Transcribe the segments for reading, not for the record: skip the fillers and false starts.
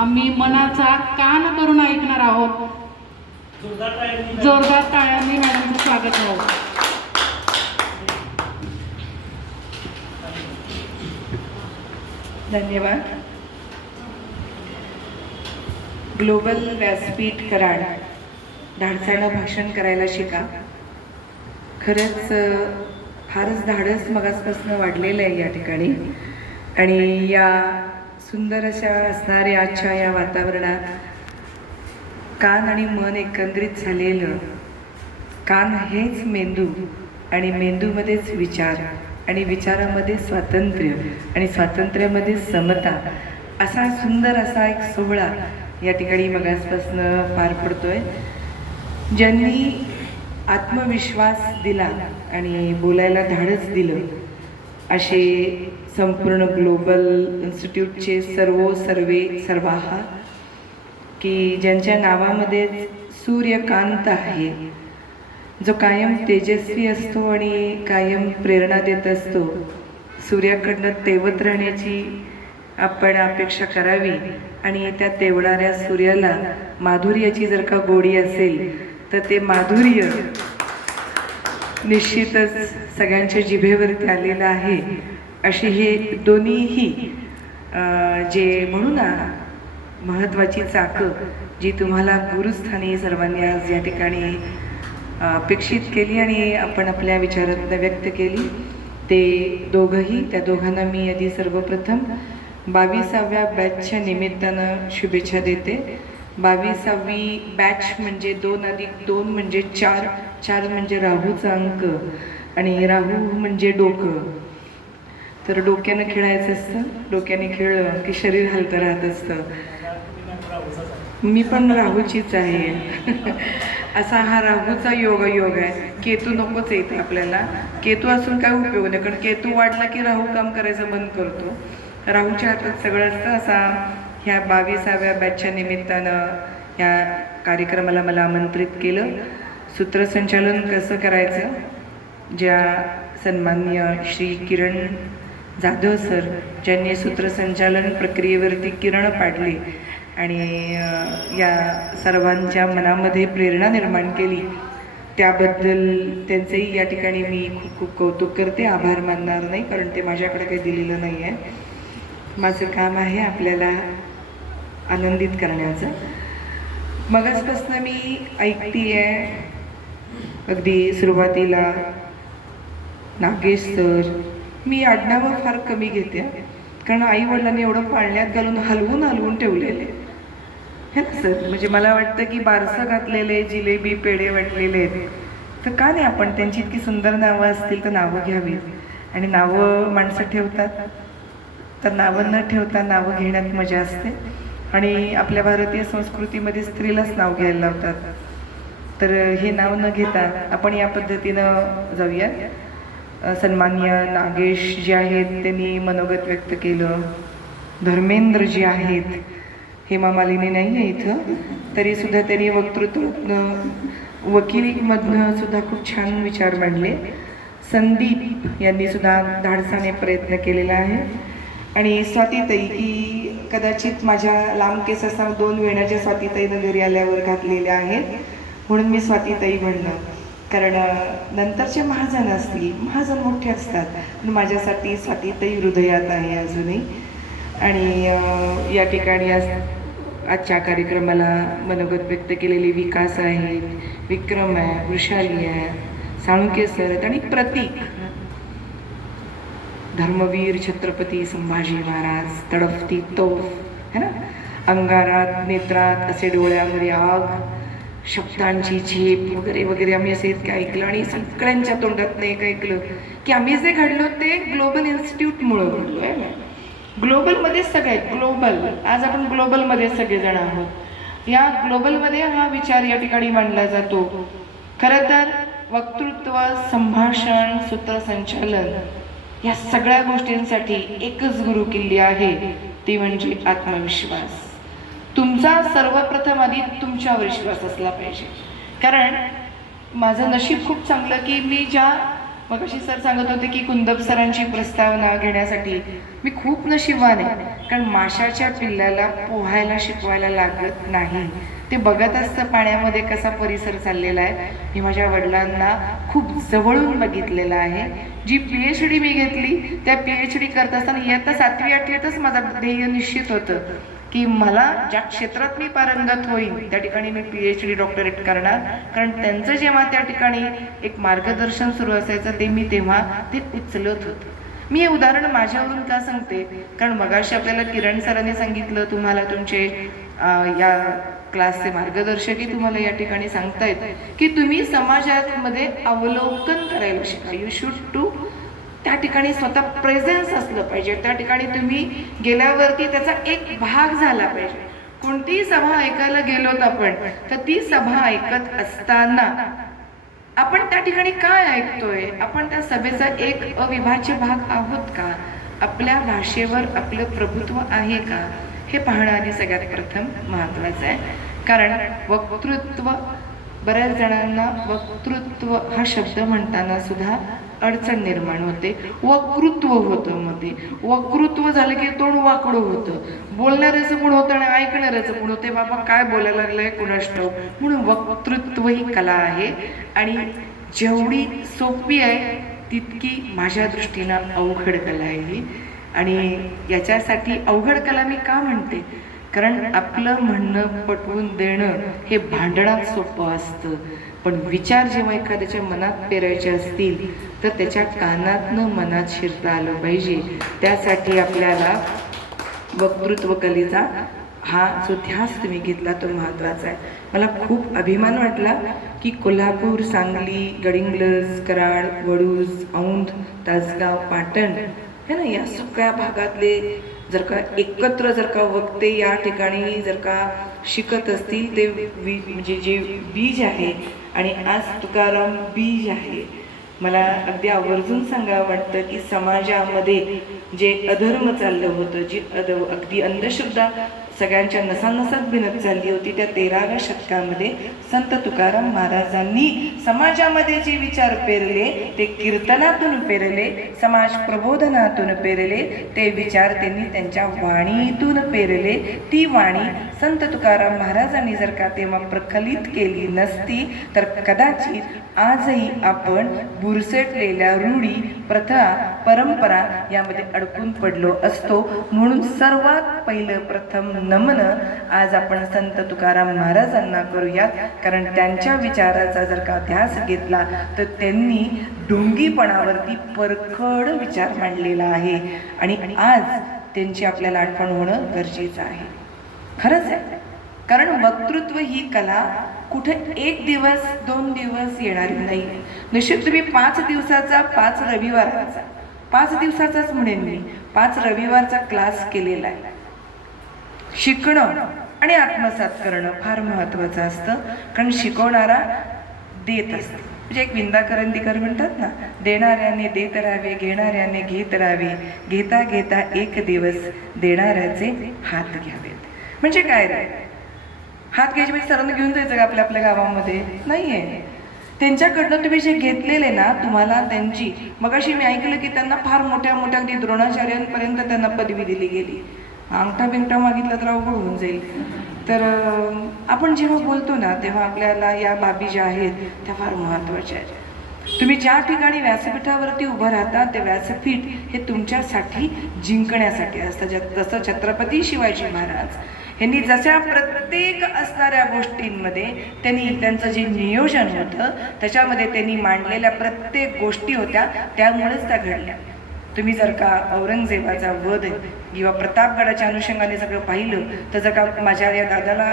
आम्ही मनाचा कान करून ऐकणार आहोत. जोरदार टाळ्यांनी मॅडमचं स्वागत व्हावं. धन्यवाद. ग्लोबल व्यासपीठ कराड, धाडसानं भाषण करायला शिका. खरंच फारच धाडस मगासपासून वाढलेलं आहे या ठिकाणी. आणि या सुंदर अशा असणाऱ्या आजच्या या वातावरणात कान आणि मन एकत्रित झालेलं. कान हेच मेंदू आणि मेंदूमध्येच विचार आणि विचारामध्ये स्वातंत्र्य आणि स्वातंत्र्यामध्ये समता, असा सुंदर असा एक सोहळा या ठिकाणी मगासपासून पार पडतोय. ज्यांनी आत्मविश्वास दिला आणि बोलायला धाडस दिलं असे संपूर्ण ग्लोबल इन्स्टिट्यूटचे सर्वाहा, की ज्यांच्या नावामध्ये सूर्यकांत आहे, जो कायम तेजस्वी असतो आणि कायम प्रेरणा देत असतो. सूर्याकडनं तेवत राहण्याची आपण अपेक्षा करावी आणि त्या तेवणाऱ्या सूर्याला माधुर्याची जर का गोडी असेल तर ते माधुर्य निश्चितच सगळ्यांच्या जिभेवरती आलेलं आहे. अशी हे दोन्हीही जे म्हणू ना महत्त्वाची चाकं जी तुम्हाला गुरुस्थानी सर्वांनी आज या ठिकाणी अपेक्षित केली आणि आपण आपल्या विचारात व्यक्त केली, ते दोघंही, त्या दोघांना मी आधी सर्वप्रथम 22व्या बॅचच्या निमित्तानं शुभेच्छा देते. 22वी बॅच म्हणजे 2+2 म्हणजे 4, 4 म्हणजे राहूचा अंक आणि राहू म्हणजे डोकं. तर डोक्यानं खेळायचं असतं, डोक्याने खेळलं की शरीर हलतं राहत असतं. मी पण राहूचीच आहे. असा हा राहूचा योग आहे. केतू नकोच येते आपल्याला. केतू असून काय उपयोग नाही, कारण केतू वाढला की राहू काम करायचं बंद करतो. राहूच्या हातात सगळं असतं. असा ह्या 22व्या बॅचच्या निमित्तानं ह्या कार्यक्रमाला मला आमंत्रित केलं. सूत्रसंचालन कसं करायचं, ज्या सन्माननीय श्री किरण जाधव सर, ज्यांनी सूत्रसंचालन प्रक्रियेवरती किरण पाडली आणि या सर्वांच्या मनामध्ये प्रेरणा निर्माण केली, त्याबद्दल त्यांचंही या ठिकाणी मी खूप खूप कौतुक करते. आभार मानणार नाही, कारण ते माझ्याकडे काही दिलेलं नाही आहे. माझं काम आहे आपल्याला आनंदित करण्याचं. मगासपासून मी ऐकते आहे, अगदी सुरुवातीला नागेश सर, मी आडनावं फार कमी घेते, कारण आई वडिलांनी एवढं पाळण्यात घालून हलवून ठेवलेले हे ना सर. म्हणजे मला वाटतं की बारसं घातलेले, जिलेबी पेढे वाटलेले आहेत, तर का नाही आपण त्यांची इतकी सुंदर नावं असतील तर नावं घ्यावी. आणि नावं माणसं ठेवतात, तर नावं न ठेवता नावं घेण्यात मजा असते. आणि आपल्या भारतीय संस्कृतीमध्ये स्त्रीलाच नाव घ्यायला लावतात. तर हे नाव न घेता आपण या पद्धतीनं जाऊया. सन्माननीय नागेश जे आहेत त्यांनी मनोगत व्यक्त केलं. धर्मेंद्र जे आहेत, हेमा मालिनी नाही आहे इथं, तरीसुद्धा त्यांनी वक्तृत्वातनं वकिलीमधनं सुद्धा खूप छान विचार मांडले. संदीप यांनी सुद्धा धाडसाने प्रयत्न केलेला आहे. आणि स्वातीताई, की कदाचित माझ्या लांब केस असताना 2 वेण्याच्या स्वातीताईनं घरी आल्यावर घातलेल्या आहेत, म्हणून मी स्वातीताई म्हणलं. कारण नंतरचे महाजन असतील, महाजन मोठे असतात, पण माझ्यासाठी स्वातीताई हृदयात आहे अजूनही. आणि या ठिकाणी आजच्या कार्यक्रमाला मनोगत व्यक्त केलेली विकास आहेत, विक्रम आहे, वृषाली आहे, साळुंके सर आहेत आणि प्रतीक, धर्मवीर छत्रपती संभाजी महाराज, तडफती तोफ है ना, अंगारात नेत्रात असे डोळ्यामध्ये आग, शब्दांची झेप वगैरे वगैरे. आम्ही असे इतकं ऐकलं आणि सगळ्यांच्या तोंडातनं एक ऐकलं की आम्ही जे घडलो ते ग्लोबल इन्स्टिट्यूटमुळं घडलो आहे. ग्लोबलमध्ये सगळे ग्लोबल, आज आपण ग्लोबलमध्ये सगळेजण आहोत. या ग्लोबलमध्ये हा विचार या ठिकाणी मांडला जातो. खरं तर वक्तृत्व, संभाषण, सूत्रसंचालन या सगळ्या गोष्टींसाठी एकच गुरुकिल्ली आहे, ती म्हणजे आत्मविश्वास. तुमचा सर्वप्रथम आधी तुमच्यावर विश्वास असला पाहिजे. कारण माझं नशीब खूप चांगलं की मी ज्या मग अशी सर सांगत होते की कुंदप सरांची प्रस्तावना घेण्यासाठी मी खूप नशिबाने, कारण माशाच्या पिल्लाला पोहायला शिकवायला लागत नाही. ते बघत असतं पाण्यामध्ये कसा परिसर चाललेला आहे. मी माझ्या वडिलांना खूप जवळून बघितलेलं आहे. जी PhD मी घेतली त्या PhD करत असताना इयत्ता 7वी 8वीतच माझं ध्येय निश्चित होतं की मला ज्या क्षेत्रात मी पारंगत होईल त्या ठिकाणी मी PhD डॉक्टरेट करणार. कारण त्यांचं जेव्हा त्या ठिकाणी एक मार्गदर्शन सुरू असायचं ते मी तेव्हा ते उचलत होते. मी हे उदाहरण माझ्यावरून का सांगते, कारण मगाशी आपल्याला किरण सरांनी सांगितलं तुम्हाला तुमचे या क्लासचे मार्गदर्शकही तुम्हाला या ठिकाणी सांगतायत की तुम्ही समाजामध्ये अवलोकन करायला शिका. यू शुड टू त्या ठिकाणी स्वतः प्रेझेन्स असलं पाहिजे. त्या ठिकाणी तुम्ही गेल्यावरती त्याचा एक भाग झाला पाहिजे. कोणतीही सभा ऐकायला गेलोत आपण तर ती सभा ऐकत असताना आपण त्या ठिकाणी काय ऐकतोय, आपण त्या सभेचा एक अविभाज्य भाग आहोत का, आपल्या भाषेवर आपलं प्रभुत्व आहे का, हे पाहणं आधी सगळ्यात प्रथम महत्त्वाचं आहे. कारण वक्तृत्व, बऱ्याच जणांना वक्तृत्व हा शब्द म्हणताना सुद्धा अडचण निर्माण होते. वक्तृत्व होतं मध्ये, वक्तृत्व झालं की तोंड वाकडं होतं, बोलणाऱ्याचं पण होतं आणि ऐकणाऱ्याचं पण होते. बाबा काय बोलायला लागलंय कुणास ठाऊक. म्हणून वक्तृत्व ही कला आहे आणि जेवढी सोपी आहे तितकी माझ्या दृष्टीनं अवघड कला आहे ही. आणि याच्यासाठी अवघड कला मी का म्हणते, कारण आपलं म्हणणं पटवून देणं हे भांडणात सोपं असतं, पण विचार जेव्हा एखाद्याच्या मनात पेरायचे असतील तर त्याच्या कानातनं मनात शिरता आलं पाहिजे. त्यासाठी आपल्याला वक्तृत्व कलेचा हा जो ध्यास तुम्ही घेतला तो महत्त्वाचा आहे. मला खूप अभिमान वाटला की कोल्हापूर, सांगली, गडिंग्लज, कराड, वडूज, औंध, तासगाव, पाटण है ना, या सगळ्या भागातले जर का एकत्र जर का वक्ते या ठिकाणी जर का शिकत असतील ते म्हणजे जे बीज आहे आणि आज तुकाराम बीज आहे. मला अगदी आवर्जून सांगावं वाटतं की समाजामध्ये जे अधर्म चाललं होतं, जी अगदी अंधश्रद्धा सगळ्यांच्या नसानसात भिनत चालली होती, त्या 13व्या शतकामध्ये संत तुकाराम महाराजांनी समाजामध्ये जे विचार पेरले ते कीर्तनातून पेरले, समाज प्रबोधनातून पेरले, ते विचार त्यांनी त्यांच्या वाणीतून पेरले. ती वाणी संत तुकाराम महाराजांनी जर का तेव्हा प्रखलित केली नसती तर कदाचित आजही आपण बुरसटलेल्या रूढी, प्रथा, परंपरा यामध्ये अडकून पडलो असतो. म्हणून सर्वात पहिलं प्रथम नमन आज आपण संत तुकाराम महाराजांना करूयात, कारण त्यांच्या विचाराचा जर का ध्यास घेतला तर त्यांनी ढोंगीपणावरती परखड विचार मांडलेला आहे आणि आज त्यांची आपल्याला आठवण होणं गरजेचं आहे. खरंच आहे, कारण वक्तृत्व ही कला कुठे एक दिवस 2 दिवस येणारी नाही. निश्चित तुम्ही 5 दिवसाचा 5 रविवाराचा 5 दिवसाचाच म्हणेन मी 5 रविवारचा क्लास केलेला आहे. शिकणं आणि आत्मसात करणं फार महत्त्वाचं असतं, कारण शिकवणारा देत असतो. म्हणजे एक विंदा करंदीकर म्हणतात ना, देणाऱ्याने देत राहावे, घेणाऱ्याने घेत राहावे, घेता घेता एक दिवस देणाऱ्याचे हात घ्यावेत. म्हणजे काय रे, हात घ्यायचे म्हणजे सरांना घेऊन जायचं का आपल्या आपल्या गावामध्ये? नाही आहे. त्यांच्याकडनं तुम्ही जे घेतलेले ना, तुम्हाला त्यांची मगाशी मी ऐकलं की त्यांना फार मोठ्या मोठ्या अगदी द्रोणाचार्यांपर्यंत त्यांना पदवी दिली गेली. अंगठा बिंगठा मागितला तर अवघड होऊन जाईल. तर आपण जेव्हा बोलतो ना तेव्हा आपल्याला या बाबी ज्या आहेत त्या फार महत्त्वाच्या आहेत. तुम्ही ज्या ठिकाणी व्यासपीठावरती उभं राहता ते व्यासपीठ हे तुमच्यासाठी जिंकण्यासाठी असतं. जसं छत्रपती शिवाजी महाराज यांनी जशा प्रत्येक असणाऱ्या गोष्टींमध्ये त्यांचं जे नियोजन होतं त्याच्यामध्ये त्यांनी मांडलेल्या प्रत्येक गोष्टी होत्या, त्यामुळेच त्या घडल्या. तुम्ही जर का औरंगजेबाचा वध किंवा प्रतापगडाच्या अनुषंगाने सगळं पाहिलं तर जर का माझ्या या दादाला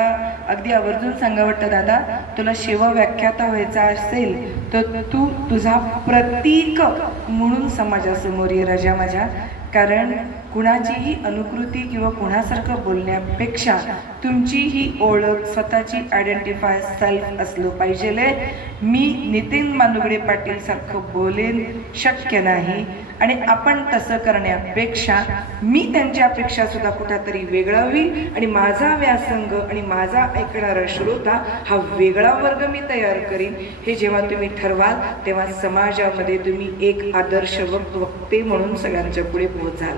अगदी आवर्जून सांगावं वाटतं, दादा तुला शिवव्याख्याता व्हायचा असेल तर तू तुझा प्रतीक म्हणून समाजासमोर ये राजा माझ्या. कारण कुणाचीही अनुकृती किंवा कुणासारखं बोलण्यापेक्षा तुमची ही ओळख, स्वतःची आयडेंटिफाय सेल्फ असलं पाहिजे. मी नितीन मांदुगडे पाटील सारखं बोलेन शक्य नाही. आणि आपण तसं करण्यापेक्षा मी त्यांच्यापेक्षा सुद्धा कुठेतरी वेगळा होईल आणि माझा व्यासंग आणि माझा ऐकणारा श्रोता हा वेगळा वर्ग मी तयार करीन. हे जेव्हा तुम्ही ठरवाल तेव्हा समाजामध्ये तुम्ही एक आदर्श वक्ते म्हणून सगळ्यांच्या पुढे पोहोचाल.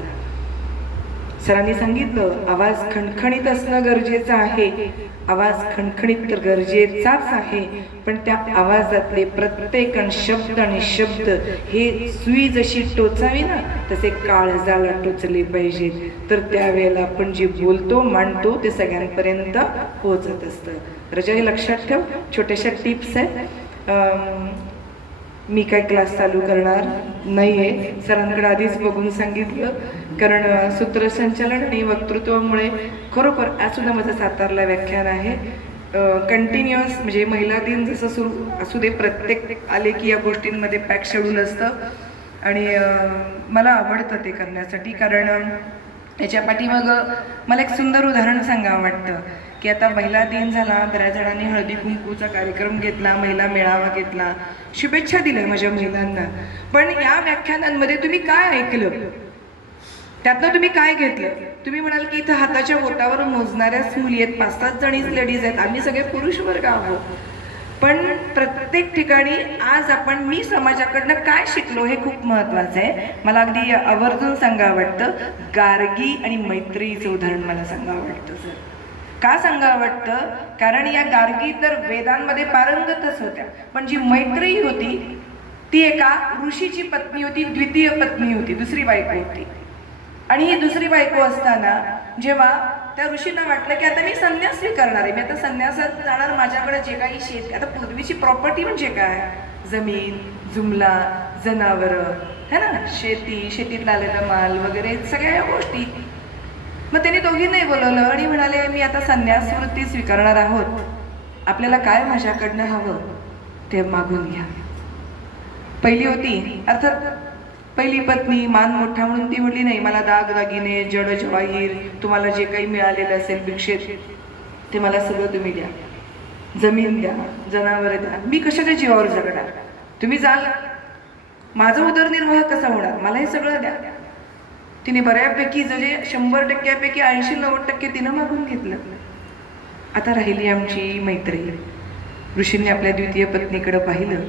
सरांनी सांगितलं आवाज खणखणीत असणं गरजेचं आहे. आवाज खणखणीत तर गरजेचाच आहे, पण त्या आवाजातले प्रत्येक शब्द आणि शब्द हे सुई जशी टोचावी ना तसे काळजाला टोचले पाहिजेत. तर त्यावेळेला आपण जे बोलतो मांडतो ते सगळ्यांपर्यंत पोहोचत असतं. रजा हे लक्षात ठेव. छोट्याशा टिप्स आहेत. मी काय क्लास चालू करणार नाही आहे, सरांकडे आधीच बघून सांगितलं. कारण सूत्रसंचालन आणि वक्तृत्वामुळे खरोखर आज सुद्धा माझं सातारला व्याख्यान आहे. कंटिन्युअस म्हणजे महिला दिन जसं सुरू असू दे, प्रत्येक आले की या गोष्टींमध्ये पॅक शेड्यूल असतं आणि मला आवडतं ते करण्यासाठी. कारण याच्या पाठीमागं मला एक सुंदर उदाहरण सांगावं वाटतं की आता महिला दिन झाला, बऱ्याच जणांनी हळदी कुंकूचा कार्यक्रम घेतला, महिला मेळावा घेतला, शुभेच्छा दिल्या माझ्या महिलांना. पण या व्याख्यानांमध्ये तुम्ही काय ऐकलं, त्यातनं तुम्ही काय घेतलं? तुम्ही म्हणाल की इथं हाताच्या बोटावर मोजणाऱ्याच मुली आहेत, 5-7 जणीच लेडीज आहेत, आम्ही सगळे पुरुष वर्ग आहोत. पण प्रत्येक ठिकाणी आज आपण मी समाजाकडनं काय शिकलो हे खूप महत्त्वाचं आहे. मला अगदी आवर्जून सांगावं वाटतं, गार्गी आणि मैत्रीचं उदाहरण मला सांगावं वाटतं. सर का सांगावं वाटतं? कारण या गार्गी तर वेदांमध्ये पारंगतच होत्या, पण जी मैत्री होती ती एका ऋषीची पत्नी होती, द्वितीय पत्नी होती, दुसरी बायको होती. आणि ही दुसरी बायको असताना जेव्हा त्या ऋषींना वाटलं की आता मी संन्यास स्वीकारणार आहे, मी आता संन्यासात जाणार, माझ्याकडे जे काही शेती, आता पूर्वीची प्रॉपर्टी म्हणजे काय, जमीन जुमला, जनावरं है ना, शेती, शेतीतला आलेला माल वगैरे सगळ्या या गोष्टी. मग त्यांनी दोघींनाही बोलवलं आणि म्हणाले मी आता संन्यास वृत्ती स्वीकारणार आहोत, आपल्याला काय माझ्याकडनं हवं ते मागून घ्या. पहिली होती अर्थात पहिली पत्नी मान मोठा म्हणून ती म्हटली नाही, मला दागदागिने, जड जवाहीर, तुम्हाला जे काही मिळालेलं असेल भिक्षेत ते मला सगळं तुम्ही द्या, जमीन द्या, जनावर द्या, मी कशाच्या जीवावर जगणार, तुम्ही जाल, माझा उदरनिर्वाह कसा होणार, मला हे सगळं द्या. तिने बऱ्यापैकी म्हणजे 100%पैकी 80-90% तिनं मागून घेतलं. आता राहिली आमची मैत्री. ऋषींनी आपल्या द्वितीय पत्नीकडे पाहिलं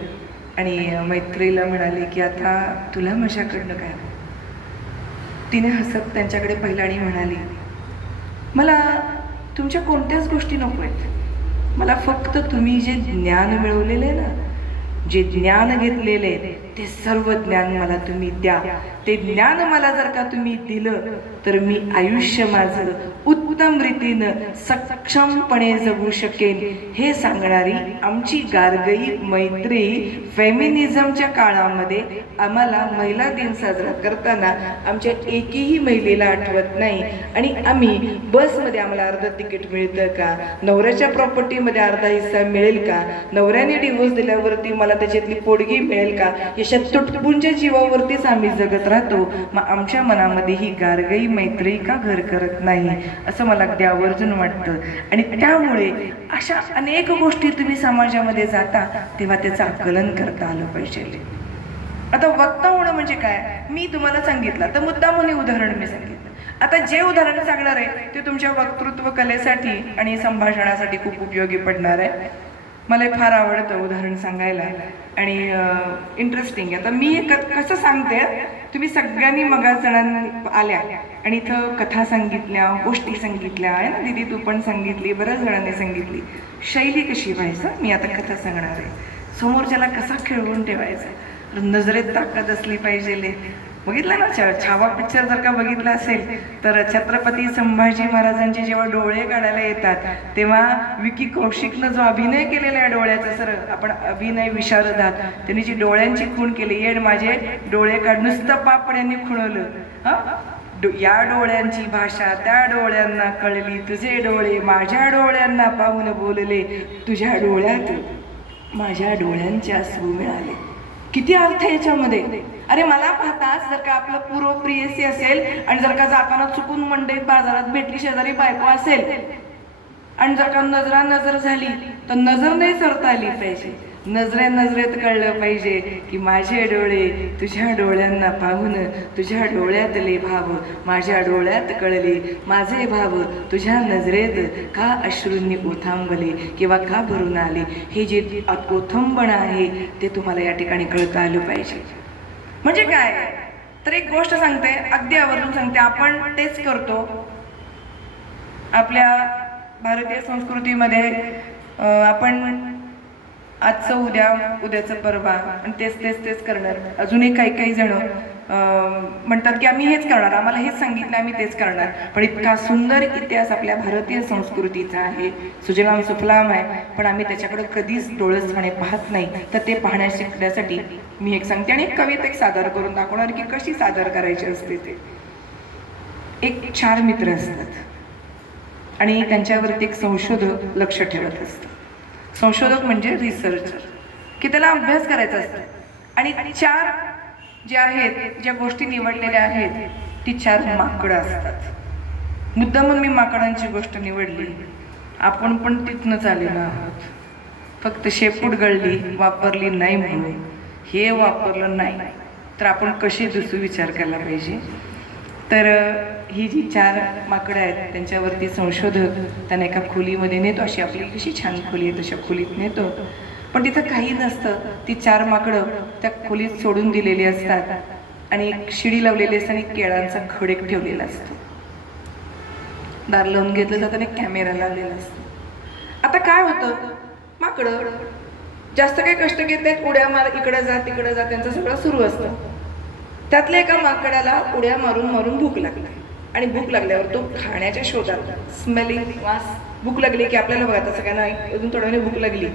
आणि मैत्रीला म्हणाले की आता तुला माझ्याकडनं काय. तिने हसत त्यांच्याकडे पाहिलं आणि म्हणाली मला तुमच्या कोणत्याच गोष्टी नको आहेत, मला फक्त तुम्ही जे ज्ञान मिळवलेलं आहे ना, जे ज्ञान घेतलेले आहे ते सर्व ज्ञान मला तुम्ही द्या. ते ज्ञान मला जर का तुम्ही दिलं तर मी आयुष्य माझं उत्तम रीतीनं सक्षमपणे जगू शकेन. हे सांगणारी आमची गारगई मैत्री फेमिनिझमच्या काळामध्ये आम्हाला महिला दिन साजरा करताना आमच्या एकही महिलेला आठवत नाही. आणि आम्ही बसमध्ये आम्हाला अर्ध तिकीट मिळतं का, नवऱ्याच्या प्रॉपर्टीमध्ये अर्धा हिस्सा मिळेल का, नवऱ्याने डिवोर्स दिल्यावरती मला त्याच्यातली पोडगी मिळेल का, अशा तुटपुंच्या जीवावरतीच आम्ही जगत राहतो. मग आमच्या मनामध्ये ही गारगई मैत्री का घर करत नाही असं मला अगदी आवर्जून वाटतं. आणि त्यामुळे अशा अनेक गोष्टी तुम्ही समाजामध्ये जाता तेव्हा त्याचं आकलन करता आलं पाहिजे. आता वक्ता होणं म्हणजे काय मी तुम्हाला सांगितलं, तर मुद्दाम म्हणून उदाहरण मी सांगितलं. आता जे उदाहरण सांगणार आहे ते तुमच्या वक्तृत्व कलेसाठी आणि संभाषणासाठी खूप उपयोगी पडणार आहे. मला फार आवडतं उदाहरण सांगायला आणि इंटरेस्टिंग. आता मी हे कसं सांगते, तुम्ही सगळ्यांनी मगाच जणांनी आल्या आणि इथं कथा सांगितल्या, गोष्टी सांगितल्या आहे ना दीदी, तू पण सांगितली, बऱ्याच जणांनी सांगितली. शैली कशी व्हायचं, मी आता कथा सांगणार आहे. समोरच्याला कसा खेळवून ठेवायचा, नजरेत ताकद असली पाहिजे. बघितलं ना छावा पिक्चर जर का बघितला असेल तर छत्रपती संभाजी महाराजांचे जेव्हा डोळे काढायला येतात तेव्हा विकी कौशिकनं जो अभिनय केलेला आहे डोळ्याचा, सर आपण अभिनय विशारद आहात, त्यांनी जी डोळ्यांची खूण केली, येड माझे डोळे काढ, नुसतं पापड्यांनी खुणवलं. या डोळ्यांची भाषा त्या डोळ्यांना कळली, तुझे डोळे माझ्या डोळ्यांना पाहून बोलले, तुझ्या डोळ्यात माझ्या डोळ्यांचे अश्रू मिळाले. किती अर्थ आहे याच्यामध्ये. अरे मला पाहताच जर का आपलं पूर्व प्रियसी असेल आणि जर का जाताना चुकून मंडईत बाजारात भेटली शेजारी बायको असेल आणि जर का नजर झाली तर नजर नाही सरता आली पाहिजे. नजरेत कळलं पाहिजे की माझे डोळे तुझ्या डोळ्यांना पाहून तुझ्या डोळ्यातले भाव माझ्या डोळ्यात कळले, माझे भाव तुझ्या नजरेत का अश्रूंनी ओथांबले किंवा का भरून आले, हे जे ओथंबण आहे ते तुम्हाला या ठिकाणी कळता आलं पाहिजे. म्हणजे काय तर एक गोष्ट सांगते, अगदी आवर्जून सांगते, आपण तेच करतो आपल्या भारतीय संस्कृतीमध्ये. आपण आजचं उद्या, उद्याचं परवा आणि तेच करणार. अजूनही काही जण म्हणतात की आम्ही हेच करणार, आम्हाला हेच सांगितलं आम्ही तेच करणार. पण इतका सुंदर इतिहास आपल्या भारतीय संस्कृतीचा आहे, सुजलाम सुफलाम आहे, पण आम्ही त्याच्याकडे कधीच डोळसपणे पाहत नाही. तर ते पाहण्यास शिकण्यासाठी मी एक सांगते आणि एक कविता एक सादर करून दाखवणार की कशी सादर करायची असते ते. एक 4 मित्र असतात आणि त्यांच्यावरती एक संशोधक लक्ष ठेवत असतं. संशोधक म्हणजे रिसर्चर, की त्याला अभ्यास करायचा असतो. आणि 4 जे आहेत, ज्या गोष्टी निवडलेल्या आहेत ती 4 माकडं असतात. मुद्दामून मी माकडांची गोष्ट निवडली, आपण पण तिथनंच आलेलो आहोत. फक्त शेपूट गळली, वापरली नाही म्हणून. हे वापरलं नाही तर आपण कशी दिसू विचार केला पाहिजे. तर ही जी 4 माकडं आहेत त्यांच्यावरती संशोधक त्यांना एका खोलीमध्ये नेतो. अशी आपली कशी छान खोली आहे तशा खोलीत नेतो, पण तिथं काही नसतं. ती 4 माकडं त्या खोलीत सोडून दिलेली असतात आणि एक शिडी लावलेली असते आणि केळांचा खड एक ठेवलेला असतो. दार लावून घेतलं जातं आणि कॅमेरा लावलेला असतो. आता काय होतं, माकडं जास्त काही कष्ट घेत नाहीत, उड्या मार, इकडं जा तिकडं जा, त्यांचं सगळं सुरू असतं. त्यातल्या एका माकडाला उड्या मारून भूक लागली आणि भूक लागल्यावर तो खाण्याच्या शोधात, स्मेलिंग वास, भूक लागली की आपल्याला बघा आता सगळ्यांना अजून थोड्या वेळाने भूक लागली,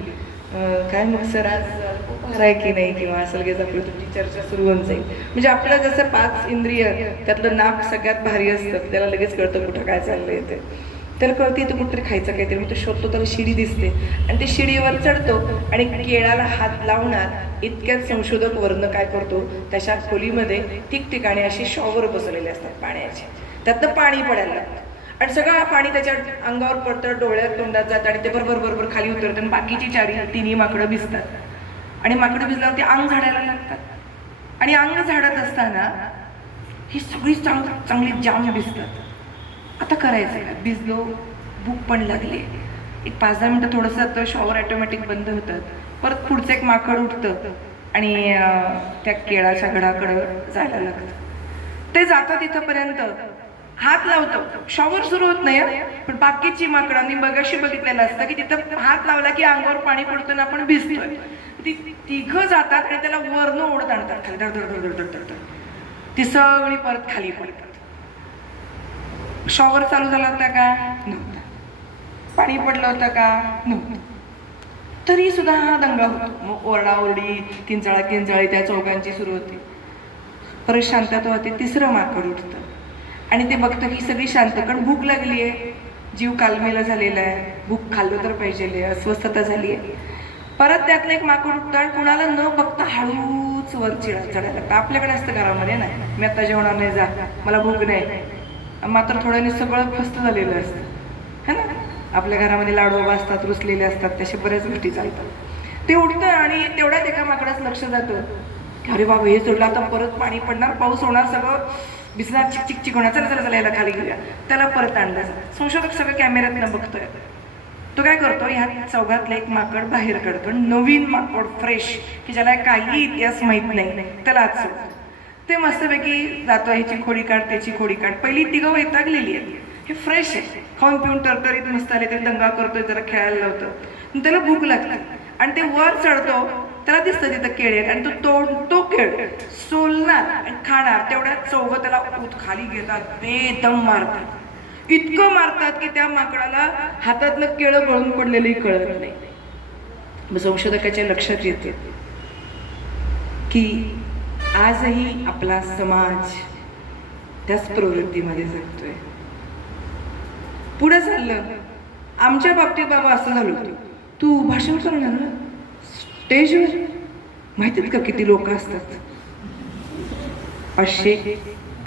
काय मग सर आज उपहार आहे की नाही, किंवा असं लगेच आपली तुमची चर्चा सुरू होऊन जाईल. म्हणजे आपलं जसं 5 इंद्रिय त्यातलं नाक सगळ्यात भारी असतं, त्याला लगेच कळतं कुठं काय चाललंय ते. त्याला कळते इथं कुठतरी खायचं काहीतरी, मी तो शोधतो, त्याला शिडी दिसते आणि ते शिडीवर चढतो आणि केळाला हात लावणार इतक्यात संशोधक वरनं काय करतो, त्याच्या खोलीमध्ये ठिकठिकाणी असे शॉवर बसवलेले असतात पाण्याचे, त्यातनं पाणी पडायला लागतं आणि सगळं पाणी त्याच्या अंगावर पडतं, डोळ्यात तोंडात जातं आणि ते बरोबर खाली उतरतं आणि बाकीची 4 माकडं भिजतात आणि माकडं भिजल्यावर ते अंग झाडायला लागतात आणि अंग झाडत असताना ही सगळी चांगली जाम भिजतात. आता करायचं का, भिजलो, भूक पण लागली, एक 5-10 मिनटं थोडंसं जातं, शॉवर ऑटोमॅटिक बंद होतात, परत पुढचं एक माकड उठतं आणि त्या केळाच्या घडाकडं जायला लागतं. ते जातं तिथंपर्यंत हात लावतो, शॉवर सुरू होत नाही, पण बाकीची माकडांनी मगाशी बघितलेलं असतं की तिथं हात लावला की अंगावर पाणी पडतं ना आपण भिजतोय. ती तिघं जातात आणि त्याला वरनं ओढत आणतात खाली, धड. ती सगळी परत खाली पडतात. शॉवर चालू झाला होता का, नव्हता. पाणी पडलं होतं का, नव्हतं. तरी सुद्धा हा दंगा होतो. मग ओरडाओरडी, किंचाळी त्या चौघांची सुरू होती. परत शांतता होते. 3रं माकड उठतं आणि ते बघतं की सगळी शांत, कारण भूक लागली आहे, जीव कालमेला झालेला आहे, भूक खाल्लं तर पाहिजे, अस्वस्थता झाली आहे. परत त्यातलं एक माकड उठतं आणि कुणाला न बघता हळूच वर चढायला लागतं. आपल्याकडे असतं घरामध्ये, नाही मी आता जेवणार नाही, जा मला भूक नाही, मात्र थोड्याने सगळं फस्त झालेलं असतं है ना. आपल्या घरामध्ये लाडू असतात, रुसलेले असतात, तशा बऱ्याच गोष्टी चालतात. ते उठतं आणि तेवढ्यात एका माकडाच लक्ष जातं की अरे बाबा हे सोडलं, आता परत पाणी पडणार, पाऊस होणार, सगळं भिजणार, चिक होणार, चला याला खाली घेऊया. त्याला परत आणलं. संशोधक सगळं कॅमेऱ्यातनं बघतोय. तो काय करतो, ह्या चौघातलं एक माकड बाहेर काढतो, नवीन माकड फ्रेश, की ज्याला काही इतिहास माहीत नाही, त्याला आज सोडतो. ते मस्तपैकी जातो, ह्याची खोडी काढ, त्याची खोडी काढ. पहिली 3 वैतागलेली आहे, हे फ्रेश आहे, खाऊन पिऊन टरटरीत मस्त आले, ते दंगा करतोय, जरा खेळायला लावतं, त्याला भूक लागते आणि ते वर चढतो. त्याला दिसतं तिथं केळ आहे आणि तो केळ सोलणार आणि खाणार. तेवढ्यात चौघं त्याला खाली घेतात, बेदम मारतात. इतकं मारतात की त्या माकडाला हातातलं केळं गळून पडलेलंही कळत नाही. मग संशोधकाच्या लक्षात येते की आजही आपला समाज त्याच प्रवृत्तीमध्ये जगतोय. पुढे चाललं. आमच्या बाबतीत बाबा असं झालं होतं, तू भाषण करणार ना स्टेजवर, माहितीत का किती लोक असतात, 500,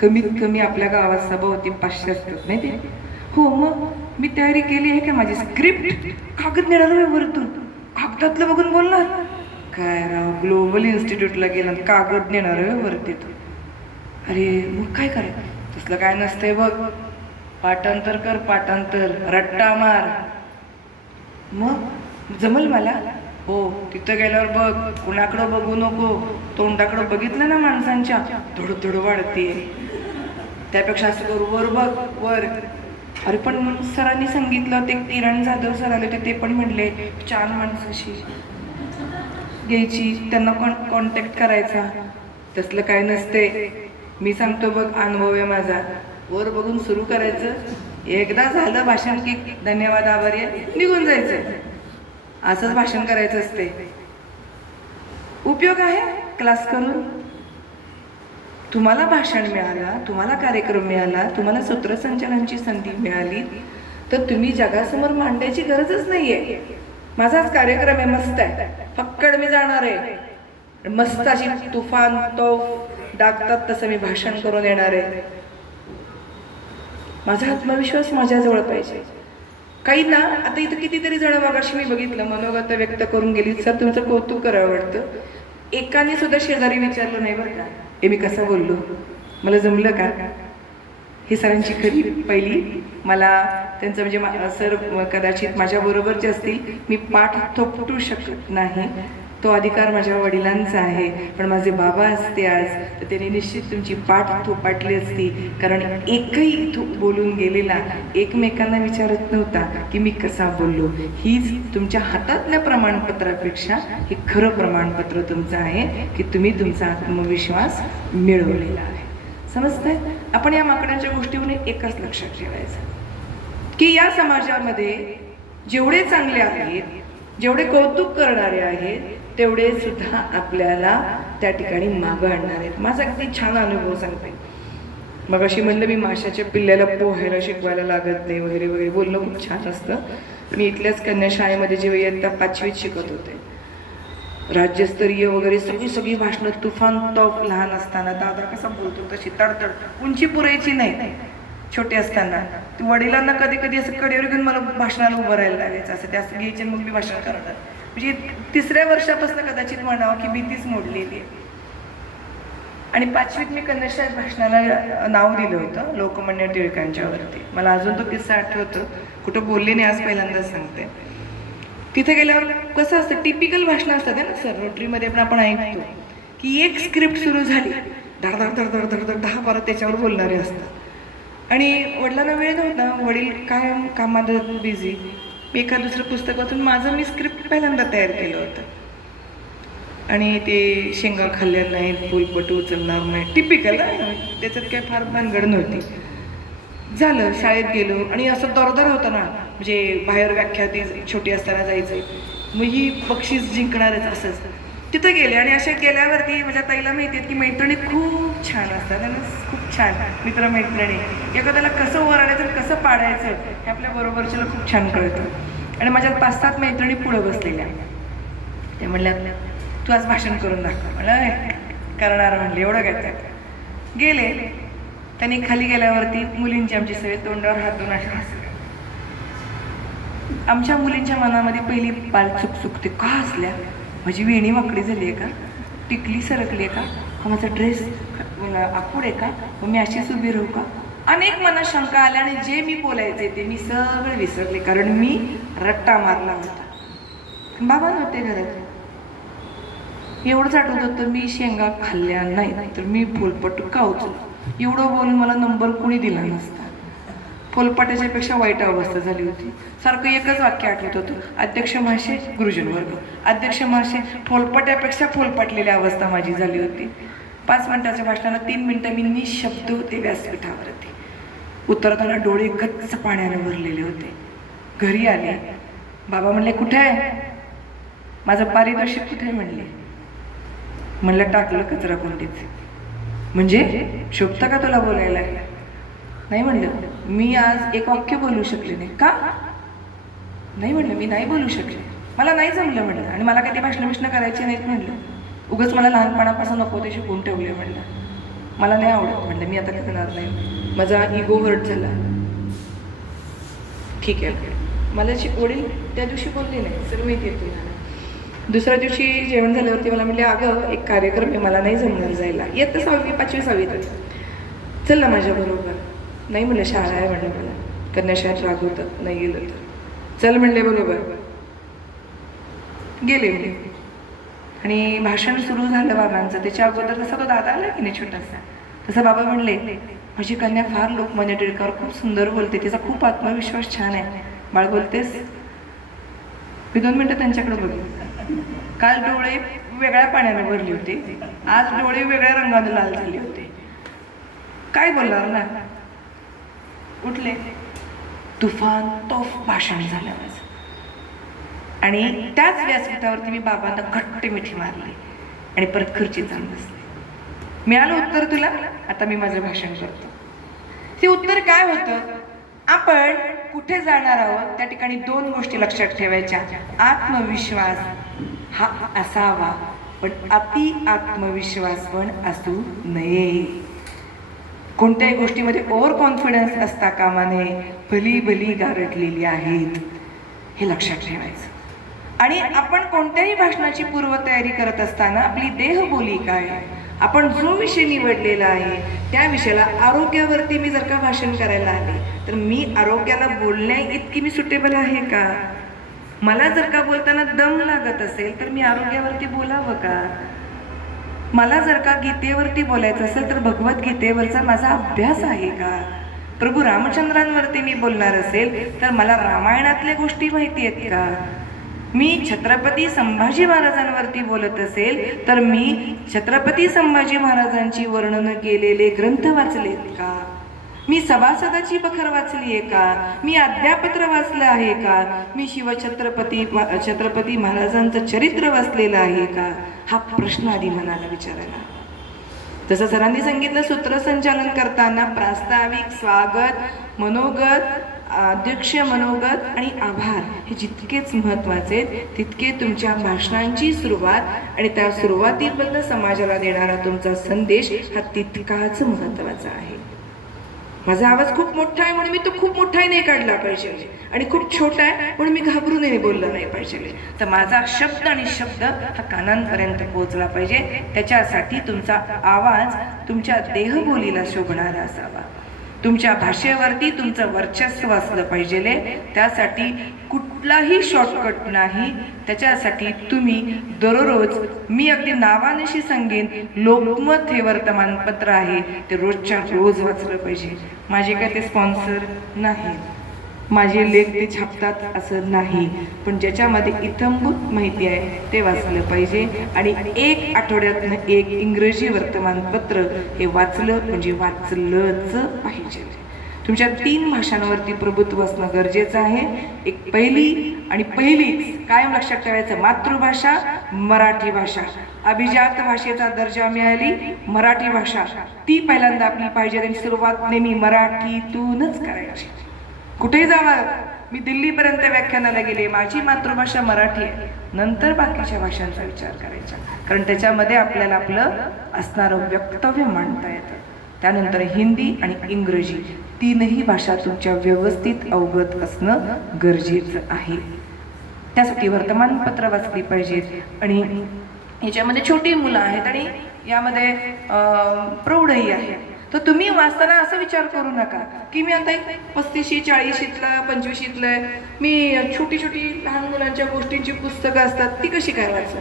कमीत कमी आपल्या गावात सभा होती 500 असतात, नाही ते. हो, मग मी तयारी केली आहे का, माझी स्क्रिप्ट कागद नेणार वरतून, कागदातलं बघून बोलणार, काय राव, ग्लोबल इन्स्टिट्यूटला गेला आणि कागद नेणार आहे वरती तू. अरे मग काय करायचं, तसलं काय नसतंय बघ, पाठांतर कर, पाठांतर, रट्टा मार. मग जमल मला. हो, तिथं गेल्यावर बघ, कुणाकडं बघू नको, तोंडाकडं बघितलं ना माणसांच्या, थोडं थोडं वाढते. त्यापेक्षा असं करू, वर बघ, वर. अरे पण सरांनी सांगितलं, ते किरण जाधव सर आले होते, ते पण म्हणले 4 माणसाशी घ्यायची, त्यांना कॉन्टॅक्ट करायचा. तसलं काय नसते. मी सांगतो बघ, अनुभव आहे माझा. वर बघून सुरू करायचं, एकदा झालं भाषण की धन्यवाद, आभारी आहे, निघून जायचं. असंच भाषण करायचं असते. उपयोग आहे क्लास करून. तुम्हाला भाषण मिळाला, तुम्हाला कार्यक्रम मिळाला, तुम्हाला सूत्रसंचालनाची संधी मिळाली, तर तुम्ही जगासमोर मांडायची गरजच नाहीये. माझाच कार्यक्रम आहे, मस्त आहे, फक्कड मी जाणार आहे, मस्त अशी तुफान तोफ डागतात तसं मी भाषण करून येणार आहे. माझा आत्मविश्वास माझ्याजवळ पाहिजे. काही ना, आता इथं कितीतरी जण मगाशी मी बघितलं मनोगत व्यक्त करून गेली, सर तुमचं कौतुक करावं वाटतं. एकाने सुद्धा शेजारी विचारलं नाही बरं का, हे मी कसं बोललो, मला जमलं का. ही सरांची खरी पहिली. मला त्यांचं म्हणजे सर कदाचित माझ्याबरोबरचे असतील, मी पाठ थोपटू शकत नाही, तो अधिकार माझ्या वडिलांचा आहे. पण माझे बाबा असते आज, तर त्यांनी निश्चित तुमची पाठ थोपाटली असती. कारण एकही बोलून गेलेला एकमेकांना विचारत नव्हता की मी कसा बोललो. हीच तुमच्या हातातल्या प्रमाणपत्रापेक्षा हे खरं प्रमाणपत्र तुमचं आहे की तुम्ही तुमचा आत्मविश्वास मिळवलेला आहे. समजतंय. आपण या माकडांच्या गोष्टीवर एकच लक्षात ठेवायचं की या समाजामध्ये जेवढे चांगले आहेत, जेवढे कौतुक करणारे आहेत, तेवढे सुद्धा आपल्याला त्या ठिकाणी मागं आणणार आहेत. माझा अगदी छान अनुभव सांगते. मग अशी म्हणलं मी माशाच्या पिल्ल्याला पोहायला शिकवायला लागत नाही वगैरे वगैरे बोलणं खूप छान असतं. मी इथल्याच कन्या शाळेमध्ये जेव्हा इयत्ता 5वीत शिकत होते, राज्यस्तरीय वगैरे सगळी भाषणं तुफान तोफ. लहान असताना दादा कसा बोलतो तशी तडतड, उंची पुरायची नाही. छोटे असताना वडिलांना कधी कधी असं कडेवर घेऊन मला भाषणाला उभं राहायला लागायचं, असं त्या घ्यायचे मग मी भाषण करणार. म्हणजे 3ऱ्या वर्षापासून कदाचित म्हणावं की भीतीच मोडलेली आहे. आणि 5वीत मी कन्या शाळेत भाषणाला नाव दिलं होतं लोकमान्य टिळकांच्यावरती. मला अजून तो किस्सा आठवतो, कुठं बोलले नाही, आज पहिल्यांदाच सांगते. तिथे गेल्यावर कसं असतं, टिपिकल भाषणं असतात ना सर, रोटरीमध्ये पण आपण ऐकतो की एक स्क्रिप्ट सुरू झाली, धड धड धड धड धड धड 10-12 त्याच्यावर बोलणारे असतात. आणि वडिलांना वेळ नव्हता, वडील कायम कामात बिझी. मी एका दुसरं पुस्तकातून माझं मी स्क्रिप्ट पहिल्यांदा तयार केलं होतं. आणि ते शेंगा खाल्ल्या नाहीत, फुलपट उचलणार नाही, टिपिकल. त्याच्यात काही फार भानगड नव्हती. झालं, शाळेत गेलो आणि असं दरदर होतं ना, म्हणजे बाहेर व्याख्याती छोटी असताना जायचं, मग ही बक्षीस जिंकणारच असंच. तिथं गेले आणि अशा गेल्यावरती माझ्या ताईला माहिती आहे की मैत्रिणी खूप छान असतात आणि खूप छान मित्रमैत्रिणी. एखाद्याला कसं ओरडायचं, कसं पाडायचं हे आपल्या बरोबरच्याला खूप छान कळतं. आणि माझ्या 5-7 मैत्रिणी पुढं बसलेल्या, त्या म्हणल्या तू आज भाषण करून दाखव. म्हणलं करणार, म्हणले एवढं काय त्यात. गेले. त्यांनी खाली गेल्यावरती मुलींची आमची सगळे तोंडावर हात धुवून अशा हसल्या. आमच्या मुलींच्या मनामध्ये पहिली पाल चुकचुकते, का हसल्या, माझी वेणी वाकडी झाली आहे का, टिकली सरकली आहे का, हा माझा ड्रेस आखूड आहे का, मग मी अशीच उभी राहू का. अनेक मनात शंका आल्या आणि जे मी बोलायचे ते मी सगळे विसरले, कारण मी रट्टा मारला होता. बाबा नव्हते घरात. एवढंच आठवत होतं, मी शेंगा खाल्ल्या नाही तर मी फुलपट का उचलू. एवढं बोलून मला नंबर कुणी दिला नसता. फुलपटाच्या पेक्षा वाईट अवस्था झाली होती. सारखं एकच वाक्य आठवत होतं, अध्यक्ष महाशय गुरुजन वर्ग, अध्यक्ष महाशय. फुलपट्यापेक्षा फुलपटलेली अवस्था माझी झाली होती. 5 मिनिटाच्या भाषणाला 3 मिनिटं मी निशब्द होते व्यासपीठावरती. उतरताना डोळे गच्च पाण्याने भरलेले होते. घरी आले, बाबा म्हणले कुठे आहे, माझं पारितोषिक कुठे म्हणले. म्हणलं टाकलं कचरा कोंडीत. म्हणजे शोभतं का तुला बोलायला. नाही म्हणलं, मी आज एक वाक्य बोलू शकले नाही. का नाही म्हणलं, मी नाही बोलू शकले, मला नाही जमलं म्हणलं. आणि मला काही ते भाषणं करायची नाहीत म्हणलं. उगाच मला लहानपणापासून नको ते शिकवून ठेवले म्हणलं. मला नाही आवडत म्हणलं, मी आता करणार नाही. माझा इगो हर्ट झाला. ठीक आहे, मला वडील त्या दिवशी बोलले नाही, सर माहिती आहे तुम्हाला. दुसऱ्या दिवशी जेवण झाल्यावरती मला म्हणले, अगं एक कार्यक्रम आहे, मला नाही जमणार जायला. येतं 6वी 5वी 6वीत चल ना माझ्याबरोबर. नाही म्हणलं, शाळा आहे म्हणलं, मला कन्याशाळेत रागवतात नाही गेलं तर. चल म्हणले, बरोबर गेले मी. आणि भाषण सुरू झालं बाबांचं. त्याच्या अगोदर तसा तो दादा आला की नाही छोटासा, तसं बाबा म्हणले, माझी कन्या फार लोकमान्य टिळकावर खूप सुंदर बोलते, तिचा खूप आत्मविश्वास छान आहे. बाळ बोलतेस? मी 2 मिनटं त्यांच्याकडे बघितलं. काल डोळे वेगळ्या पाण्याने भरले होते, आज डोळे वेगळ्या रंगाने लाल झाले होते. काय बोलणार ना. उठले. तुफान तोफ भाषण झालं माझं. आणि त्याच व्यासपीठावरती मी बाबांना घट्ट मिठी मारली आणि परत खुर्चीत जाऊन बसले. मिळालं उत्तर तुला, आता मी माझं भाषण करतो. ते उत्तर काय होतं? आपण कुठे जाणार आहोत त्या ठिकाणी 2 गोष्टी लक्षात ठेवायच्या. आत्मविश्वास हा असावा, पण अति आत्मविश्वास पण असू नये. कोणत्याही गोष्टीमध्ये ओव्हर कॉन्फिडन्स असता कामा नये. भली भली गारटलेली आहेत, हे लक्षात ठेवायचं. आणि आपण कोणत्याही भाषणाची पूर्वतयारी करत असताना आपली देहबोली काय, आपण जो विषय निवडलेला आहे त्या विषयाला, आरोग्यावरती मी जर का भाषण करायला आले तर मी आरोग्याला बोलण्या इतकी मी सुटेबल आहे का? मला जर का बोलताना दम लागत असेल तर मी आरोग्यावरती बोलावं का? मला जर का गीतेवरती बोलायचं असेल तर भगवद्गीतेवरचा माझा अभ्यास आहे का? प्रभू रामचंद्रांवरती मी बोलणार असेल तर मला रामायणातल्या गोष्टी माहिती आहेत का? मी छत्रपती संभाजी महाराजांवरती बोलत असेल तर मी छत्रपती संभाजी महाराजांची वर्णनं केलेले ग्रंथ वाचलेत का? मी सभासदाची बखर वाचली आहे का? मी अध्यापत्र वाचलं आहे का? मी छत्रपती महाराजांचं चरित्र वाचलेलं आहे का? हा प्रश्न आधी मनाला विचारायला. जसं सरांनी सांगितलं, सूत्रसंचालन करताना प्रास्ताविक, स्वागत, मनोगत, अध्यक्ष मनोगत आणि आभार हे जितकेच महत्त्वाचे तितके तुमच्या भाषणांची सुरुवात आणि त्या सुरुवातीबद्दल समाजाला देणारा तुमचा संदेश हा तितकाच महत्त्वाचा आहे. माझा आवाज खूप मोठा आहे म्हणून मी तो खूप मोठाही नाही काढला पाहिजे, आणि खूप छोटा आहे म्हणून मी घाबरूनही बोललं नाही पाहिजे. तर माझा शब्द आणि शब्द हा कानांपर्यंत पोहोचला पाहिजे. त्याच्यासाठी तुमचा आवाज तुमच्या देहबोलीला शोभणारा असावा. तुमच्या भाषेवरती तुमचं वर्चस्व असलं पाहिजे. त्यासाठी कुठलाही शॉर्टकट नाही. त्याच्यासाठी तुम्ही दररोज, मी अगदी नावानिशी सांगेन, लोकमत हे वर्तमानपत्र आहे, ते रोजच्या रोज वाचलं पाहिजे. माझे काय ते स्पॉन्सर नाही, माझे लेख ते छापतात असं नाही, पण ज्याच्यामध्ये इत्थंभूत माहिती आहे ते वाचलं पाहिजे. आणि 1 आठवड्यातनं 1 इंग्रजी वर्तमानपत्र हे वाचलं म्हणजे वाचलंच पाहिजे. तुमच्या 3 भाषांवरती प्रभुत्व असणं गरजेचं आहे. एक पहिली आणि पहिलीच कायम लक्षात ठेवायचं, मातृभाषा मराठी भाषा. अभिजात भाषेचा दर्जा मिळाली मराठी भाषा, ती पहिल्यांदा आपली पाहिजे. आणि सुरुवात नेहमी मराठीतूनच करायची. कुठेही जावा, मी दिल्लीपर्यंत व्याख्यानाला गेले, माझी मातृभाषा मराठी आहे, नंतर बाकीच्या भाषांचा विचार करायचा, कारण त्याच्यामध्ये आपल्याला आपलं असणारं वक्तव्य मांडता येतं. त्यानंतर हिंदी आणि इंग्रजी 3ही भाषा तुमच्या व्यवस्थित अवगत असणं गरजेचं आहे. त्यासाठी वर्तमानपत्र वाचली पाहिजेत. आणि याच्यामध्ये छोटी मुलं आहेत आणि यामध्ये प्रौढही आहेत. तर तुम्ही वाचताना असं विचार करू नका की मी आता एक 35, 40ला 25ला मी छोटी छोटी लहान मुलांच्या गोष्टींची पुस्तकं असतात ती कशी काय वाचत.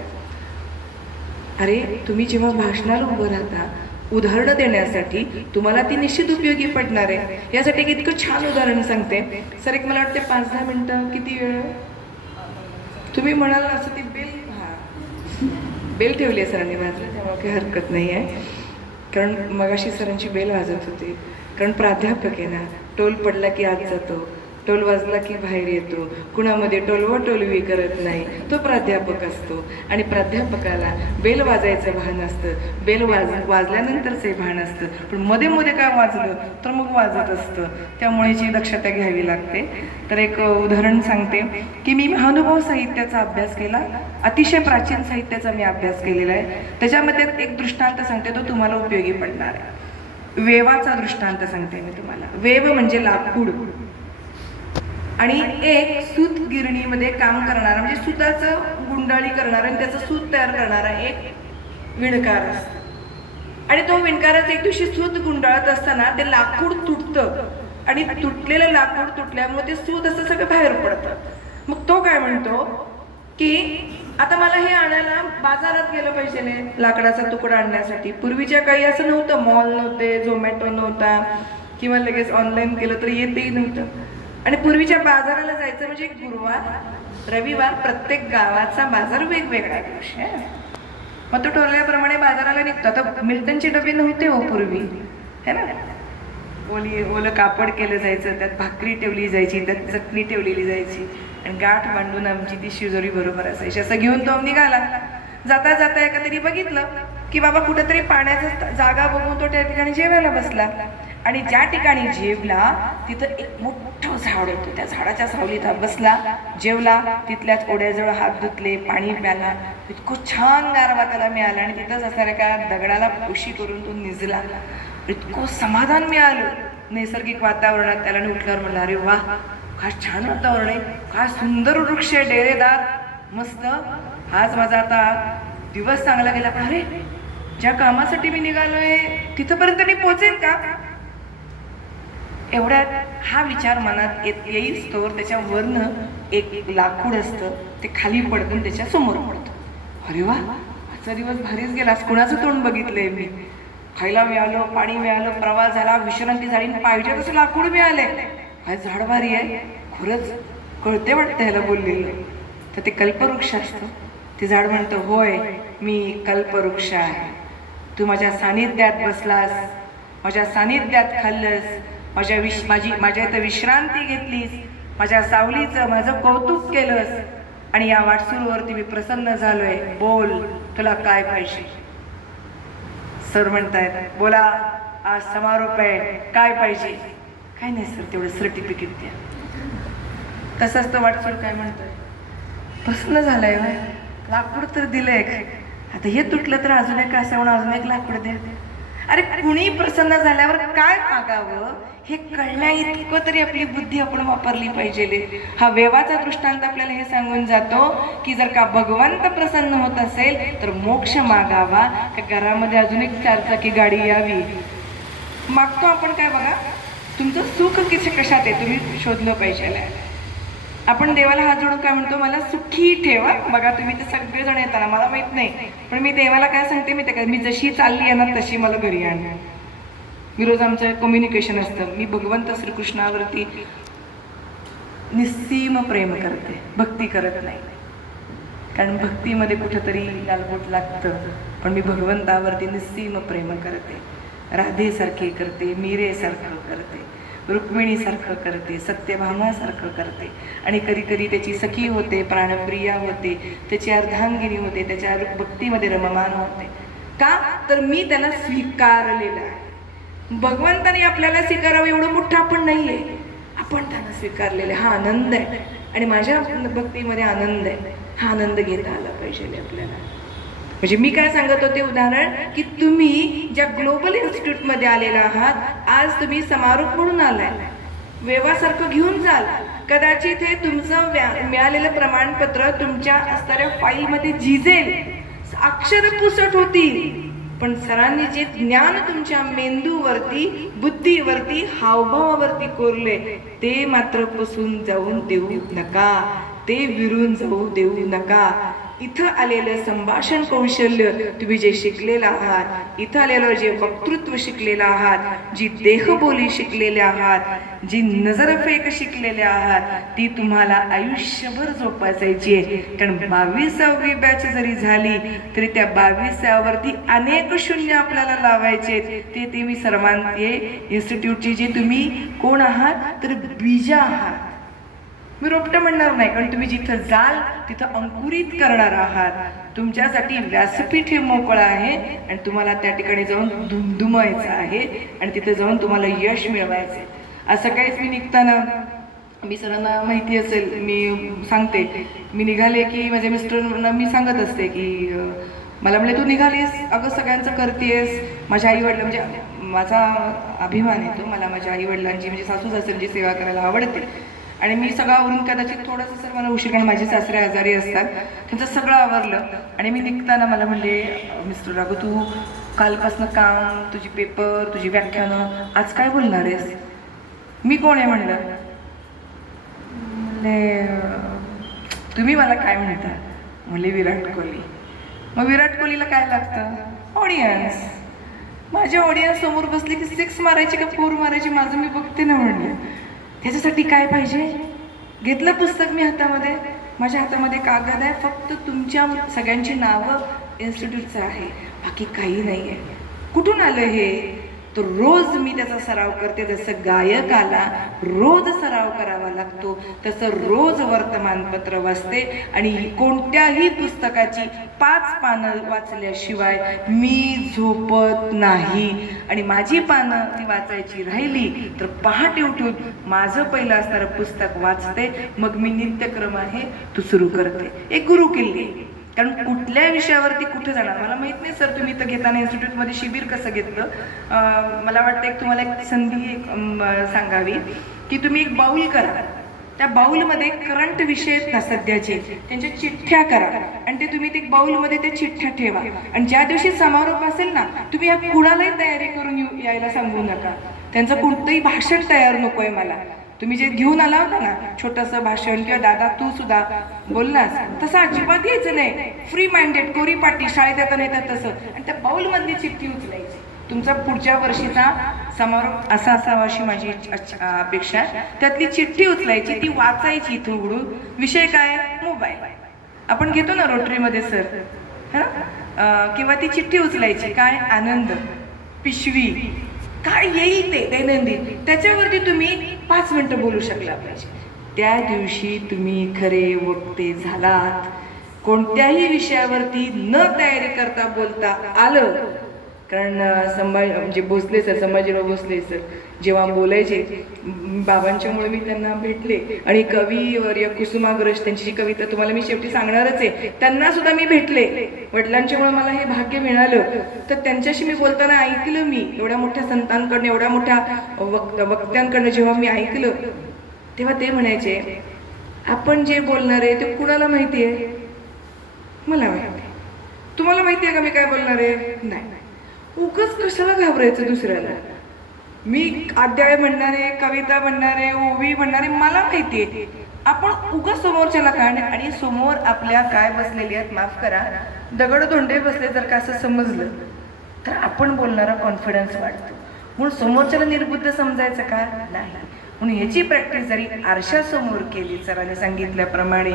अरे, तुम्ही जेव्हा भाषणाला उभं राहता, उदाहरणं देण्यासाठी तुम्हाला ती निश्चित उपयोगी पडणार आहे. यासाठी एक इतकं छान उदाहरण सांगते. सर, एक मला वाटते 5-10 मिनटं, किती वेळ तुम्ही म्हणाल असं, ती बेल ठेवली आहे सरांनी वाजलं, त्यामुळे काही हरकत नाही आहे. कारण मगाशी सरांची बेल वाजत होती. कारण प्राध्यापक आहे ना, टोल पडला की आत जातो, टोल वाजला की बाहेर येतो, कुणामध्ये टोलवा टोलवी करत नाही, तो प्राध्यापक असतो. आणि प्राध्यापकाला बेल वाजायचं भान असतं, बेल वाजल्यानंतरचे भान असतं, पण मध्ये मध्ये काय वाजलं तर मग वाजत असतं. त्यामुळे याची दक्षता घ्यावी लागते. तर एक उदाहरण सांगते की मी महानुभाव साहित्याचा अभ्यास केला, अतिशय प्राचीन साहित्याचा मी अभ्यास केलेला आहे. त्याच्यामध्ये एक दृष्टांत सांगते, तो तुम्हाला उपयोगी पडणार आहे. वेवाचा दृष्टांत सांगते मी तुम्हाला. वेव म्हणजे लाकूड, आणि एक सूत गिरणी इंडस्ट्रीमध्ये काम करणारा म्हणजे सुताचं गुंडाळी करणारा आणि त्याचं सूत तयार करणारा एक विणकार असतो. आणि तो विणकाराचं एक दिवशी सूत गुंडाळत असताना ते लाकूड तुटतं आणि तुटलेलं लाकूड तुटल्यामुळे ते सूत असं सगळं बाहेर पडतं. मग तो काय म्हणतो की आता मला हे आणायला बाजारात गेलं पाहिजे लाकडाचा तुकडा आणण्यासाठी. पूर्वीच्या काळी असं नव्हतं, मॉल नव्हते, झोमॅटो नव्हता किंवा लगेच ऑनलाईन केलं तर येतही नव्हतं. आणि पूर्वीच्या बाजाराला जायचं म्हणजे गुरुवार रविवार प्रत्येक गावाचा बाजार वेगवेगळा दिवशी आहे. मग तो ठरल्याप्रमाणे बाजाराला निघतो. आता मिल्टनचे डबे नव्हते हो पूर्वी, है ना. ओलं कापड केलं जायचं, त्यात भाकरी ठेवली जायची, त्यात चटणी ठेवलेली जायची आणि गाठ मांडून आमची ती शिजोरी बरोबर असायची. असं घेऊन तो निघाला. जाता जाता एका तरी बघितलं की बाबा कुठेतरी पाण्याचा जागा बघून तो त्या ठिकाणी जेवायला बसला. आणि ज्या ठिकाणी जेवला तिथं एक मोठं झाड होतं. त्या झाडाच्या सावलीत बसला, जेवला, तिथल्याच ओढ्याजवळ हात धुतले, पाणी प्याला. इतकं छान गारवा त्याला मिळाला आणि तिथंच असणाऱ्या एका दगडाला उशी करून तो निजला. इतकं समाधान मिळालं नैसर्गिक वातावरणात त्याला. उठल्यावर म्हणलं, अरे वा, काय छान वातावरण आहे, काय सुंदर वृक्ष आहे, डेरेदार, मस्त. हाच माझा आता दिवस चांगला गेला. पण अरे, ज्या कामासाठी मी निघालोय तिथपर्यंत मी पोहोचेन का? एवढ्यात हा विचार मनात येईच तोवर त्याच्या वरनं एक लाकूड असतं, ते खाली पडतं त्याच्या समोर पडतं. अरे वा, आजचा दिवस भारीच गेला. आज कुणाचं तोंड बघितलंय मी. खायला मिळालं, पाणी मिळालं, प्रवास झाला, विश्रांती झाली, पाहिजे तसं लाकूड मिळालंय. हा झाड भारी आहे, खरंच कळते वाटतं ह्याला बोललेलं. तर ते कल्पवृक्ष असतं. ते झाड म्हणतं, होय, मी कल्पवृक्ष आहे. तू माझ्या सानिध्यात बसलास, माझ्या सानिध्यात खाल्लंस, माझ्या इथं विश्रांती घेतलीस, माझ्या सावलीचं माझं कौतुक केलंस आणि या वाटसरूवरती मी प्रसन्न झालोय. बोल, तुला काय पाहिजे? सर म्हणतायत, बोला, आज समारोप आहे, काय पाहिजे? काय नाही सर, तेवढं सर्टिफिकेट द्या. तसंच तो वाटसर काय म्हणतोय, प्रसन्न झालाय, लाकूड तर दिलंय, आता हे तुटलं तर अजून एक असं म्हणून अजून एक लाकूड द्या. अरे, कुणी प्रसन्न झाल्यावर काय मागावं हे कळण्या इतकं तरी आपली बुद्धी आपण वापरली पाहिजे. हा वेवाचा दृष्टांत आपल्याला हे सांगून जातो की जर का भगवंत प्रसन्न होत असेल तर मोक्ष मागावा, का घरामध्ये अजून एक चारचाकी गाडी यावी. मागतो आपण काय बघा, तुमचं सुख कशात आहे तुम्ही शोधलं पाहिजे. आपण देवाला हात जोडून काय म्हणतो, मला सुखी ठेवा. बघा, तुम्ही ते सगळेजण येताना, मला माहित नाही, पण मी देवाला काय सांगते मी ते, मी जशी चालली येणार तशी मला घरी आणणार. मी रोज आमचं कम्युनिकेशन असतं. मी भगवंत श्रीकृष्णावरती निस्सीम प्रेम करते, भक्ती करत नाही. कारण भक्तीमध्ये कुठंतरी गालबोट लागतं, पण मी भगवंतावरती निस्सीम प्रेम करते. राधेसारखे करते, मीरेसारखं करते, रुक्मिणीसारखं करते, सत्यभामासारखं करते. आणि कधी कधी त्याची सखी होते, प्राणप्रिया होते, त्याची अर्धांगिनी होते, त्याच्या भक्तीमध्ये रममान होते. का तर मी त्याला स्वीकारलेलं आहे. भगवंताने आपल्याला स्वीकारावं एवढं मोठं आपण नाही आहे, आपण त्यांना स्वीकारलेलं आहे. हा आनंद आहे आणि माझ्या भक्तीमध्ये आनंद आहे. हा आनंद घेता आला पाहिजे आपल्याला. म्हणजे मी काय सांगत होते उदाहरण, की तुम्ही ज्या ग्लोबल इन्स्टिट्यूटमध्ये आलेला आहात, आज तुम्ही समारोप म्हणून आलाय, वेवासारखं घेऊन जाल. कदाचित हे तुमचं मिळालेलं प्रमाणपत्र तुमच्या असणाऱ्या फाईलमध्ये झिजेल, अक्षर पुसट होतील, पण सरांनी जे ज्ञान तुमच्या मेंदूवरती, बुद्धीवरती, हावभावावरती कोरले ते मात्र पुसून जाऊन देऊ नका, ते विरून जाऊ देऊ नका. इथं आलेलं संभाषण कौशल्य तुम्ही जे शिकलेलं आहात, इथं आलेलं जे वक्तृत्व शिकलेलं आहात, जी देहबोली शिकलेले आहात, जी नजरफेक शिकलेले आहात, ती तुम्हाला आयुष्यभर जोपासायची आहे. कारण 22वी बॅच जरी झाली तरी त्या 22व्यावरती अनेक शून्य आपल्याला लावायचे. ते तुम्ही सर्वांचे इन्स्टिट्यूटची जे तुम्ही कोण आहात तर बीज आहात. मी रोपटं म्हणणार नाही, कारण तुम्ही जिथं जाल तिथं अंकुरित करणार आहात. तुमच्यासाठी व्यासपीठ हे मोकळं आहे आणि तुम्हाला त्या ठिकाणी जाऊन धुमधुमायचं आहे आणि तिथं जाऊन तुम्हाला यश मिळवायचं आहे. असं काहीच मी निघताना, मी सरांना माहिती असेल, मी सांगते, मी निघाले की माझ्या मिस्टरांना मी सांगत असते की मला म्हणले, तू निघालीस, अगं सगळ्यांचं करतेस. माझ्या आईवडिला, म्हणजे माझा अभिमान आहे तो, मला माझ्या आईवडिलांची म्हणजे सासू सासऱ्यांची सेवा करायला आवडते. आणि मी सगळं आवरून कदाचित थोडंसं सर मला उशीर, कारण माझे सासरे आजारी असतात, त्यांचं सगळं आवरलं आणि मी निघताना मला म्हणले, मिस्टर राघू तू कालपासनं काम, तुझी पेपर, तुझी व्याख्यानं, आज काय बोलणार आहेस? मी कोण आहे म्हणलं. म्हणले तुम्ही मला काय म्हणता? म्हणले विराट कोहली. मग विराट कोहलीला काय लागतं? ऑडियन्स. माझ्या ऑडियन्स समोर बसली की 6 मारायची का 4 मारायची माझं मी बघते ना म्हणलं. त्याच्यासाठी काय पाहिजे? घेतलं पुस्तक मी हातामध्ये, माझ्या हातामध्ये कागद आहे, फक्त तुमच्या सगळ्यांची नावं इन्स्टिट्यूटचं आहे, बाकी काही नाही आहे. कुठून आलं हे? तर रोज मी त्याचा सराव करते. जसं गायकाला रोज सराव करावा लागतो तसं रोज वर्तमानपत्र वाचते आणि कोणत्याही पुस्तकाची 5 पानं वाचल्याशिवाय मी झोपत नाही. आणि माझी पानं ती वाचायची राहिली तर पहाटे उठून माझं पहिलं असणारं पुस्तक वाचते, मग मी नित्यक्रम आहे तो सुरू करते. एक गुरु किल्ली. कारण कुठल्या विषयावरती कुठे जाणार मला माहीत नाही सर. तुम्ही इथं घेताना इन्स्टिट्यूटमध्ये शिबिर कसं घेतलं? मला वाटतं एक तुम्हाला एक संधी सांगावी की तुम्ही एक बाऊल करा. त्या बाऊलमध्ये करंट विषय आहेत ना सध्याचे, त्यांच्या चिठ्ठ्या करा आणि ते तुम्ही ते बाऊलमध्ये त्या चिठ्ठ्या ठेवा. आणि ज्या दिवशी समारोप असेल ना, तुम्ही या कुणालाही तयारी करून यायला सांगू नका. त्यांचं कोणतंही भाषण तयार नको आहे मला. तुम्ही जे घेऊन आला होता ना छोटंसं भाषण, किंवा दादा तू सुद्धा बोललास, तसं अजिबात घ्यायचं नाही. फ्री माइंडेड, कोरी पाटी, शाळेत येता येतात तसं. आणि त्या बाऊलमधली चिठ्ठी उचलायची. तुमचा पुढच्या वर्षीचा समारोप असा असावा अशी माझी अपेक्षा आहे. त्यातली चिठ्ठी उचलायची, ती वाचायची इथं उघडून. विषय काय? मोबाईल. आपण घेतो ना रोटरीमध्ये सर, हां, किंवा ती चिठ्ठी उचलायची. काय? आनंद, पिशवी, काय येईल ते दैनंदिन, त्याच्यावरती तुम्ही 5 मिनिटं बोलू शकला पाहिजे. त्या दिवशी तुम्ही खरे वक्ते झालात. कोणत्याही विषयावरती न तयारी करता बोलता आलं. कारण म्हणजे भोसले सर, संभाजीराव भोसले सर जेव्हा बोलायचे, बाबांच्यामुळे मी त्यांना भेटले. आणि कवीवर्य कुसुमाग्रज, त्यांची जी कविता तुम्हाला मी शेवटी सांगणारच आहे, त्यांना सुद्धा मी भेटले. वडिलांच्यामुळे मला हे भाग्य मिळालं. तर त्यांच्याशी मी बोलताना ऐकलं, मी एवढ्या मोठ्या संतांकडनं, एवढ्या मोठ्या वक्त्यांकडनं जेव्हा मी ऐकलं, तेव्हा ते म्हणायचे आपण जे बोलणार आहे ते कुणाला माहिती आहे? मला माहिती आहे. तुम्हाला माहिती आहे का मी काय बोलणार आहे? नाही. उगाच कशाला घाबरायचं दुसऱ्याला? मी अध्याय म्हणणारे, कविता म्हणणारे, ओवी म्हणणारे, मला माहिती आहे. आपण उगाच समोरच्याला काय नाही. आणि समोर आपल्या काय बसलेली आहेत, माफ करा, दगडधोंडे बसले जर का असं समजलं तर आपण बोलणारा कॉन्फिडन्स वाढतो. म्हणून समोरच्याला निर्बुद्ध समजायचं का? नाही. म्हणून ह्याची प्रॅक्टिस जरी आरशासमोर केली सरांनी सांगितल्याप्रमाणे,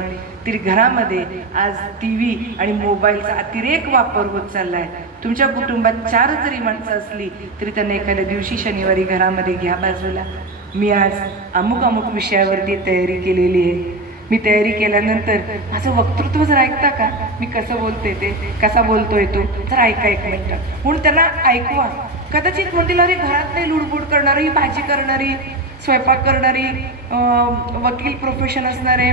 तरी घरामध्ये आज TV आणि मोबाईलचा अतिरेक वापर होत चालला आहे. तुमच्या कुटुंबात 4 जरी माणसं असली तरी त्यांना एखाद्या दिवशी शनिवारी घरामध्ये घ्या बाजूला. मी आज अमुक विषयावरती तयारी केलेली आहे. मी तयारी केल्यानंतर माझं वक्तृत्व जर ऐकता का, मी कसं बोलते ते, कसा बोलतोय तो, जर ऐका 1 मिनिट. म्हणून त्यांना ऐकवा. कदाचित म्हणतील अरे घरात नाही लुडबुड करणारी, भाजी करणारी, स्वयंपाक करणारी, वकील प्रोफेशन असणारे,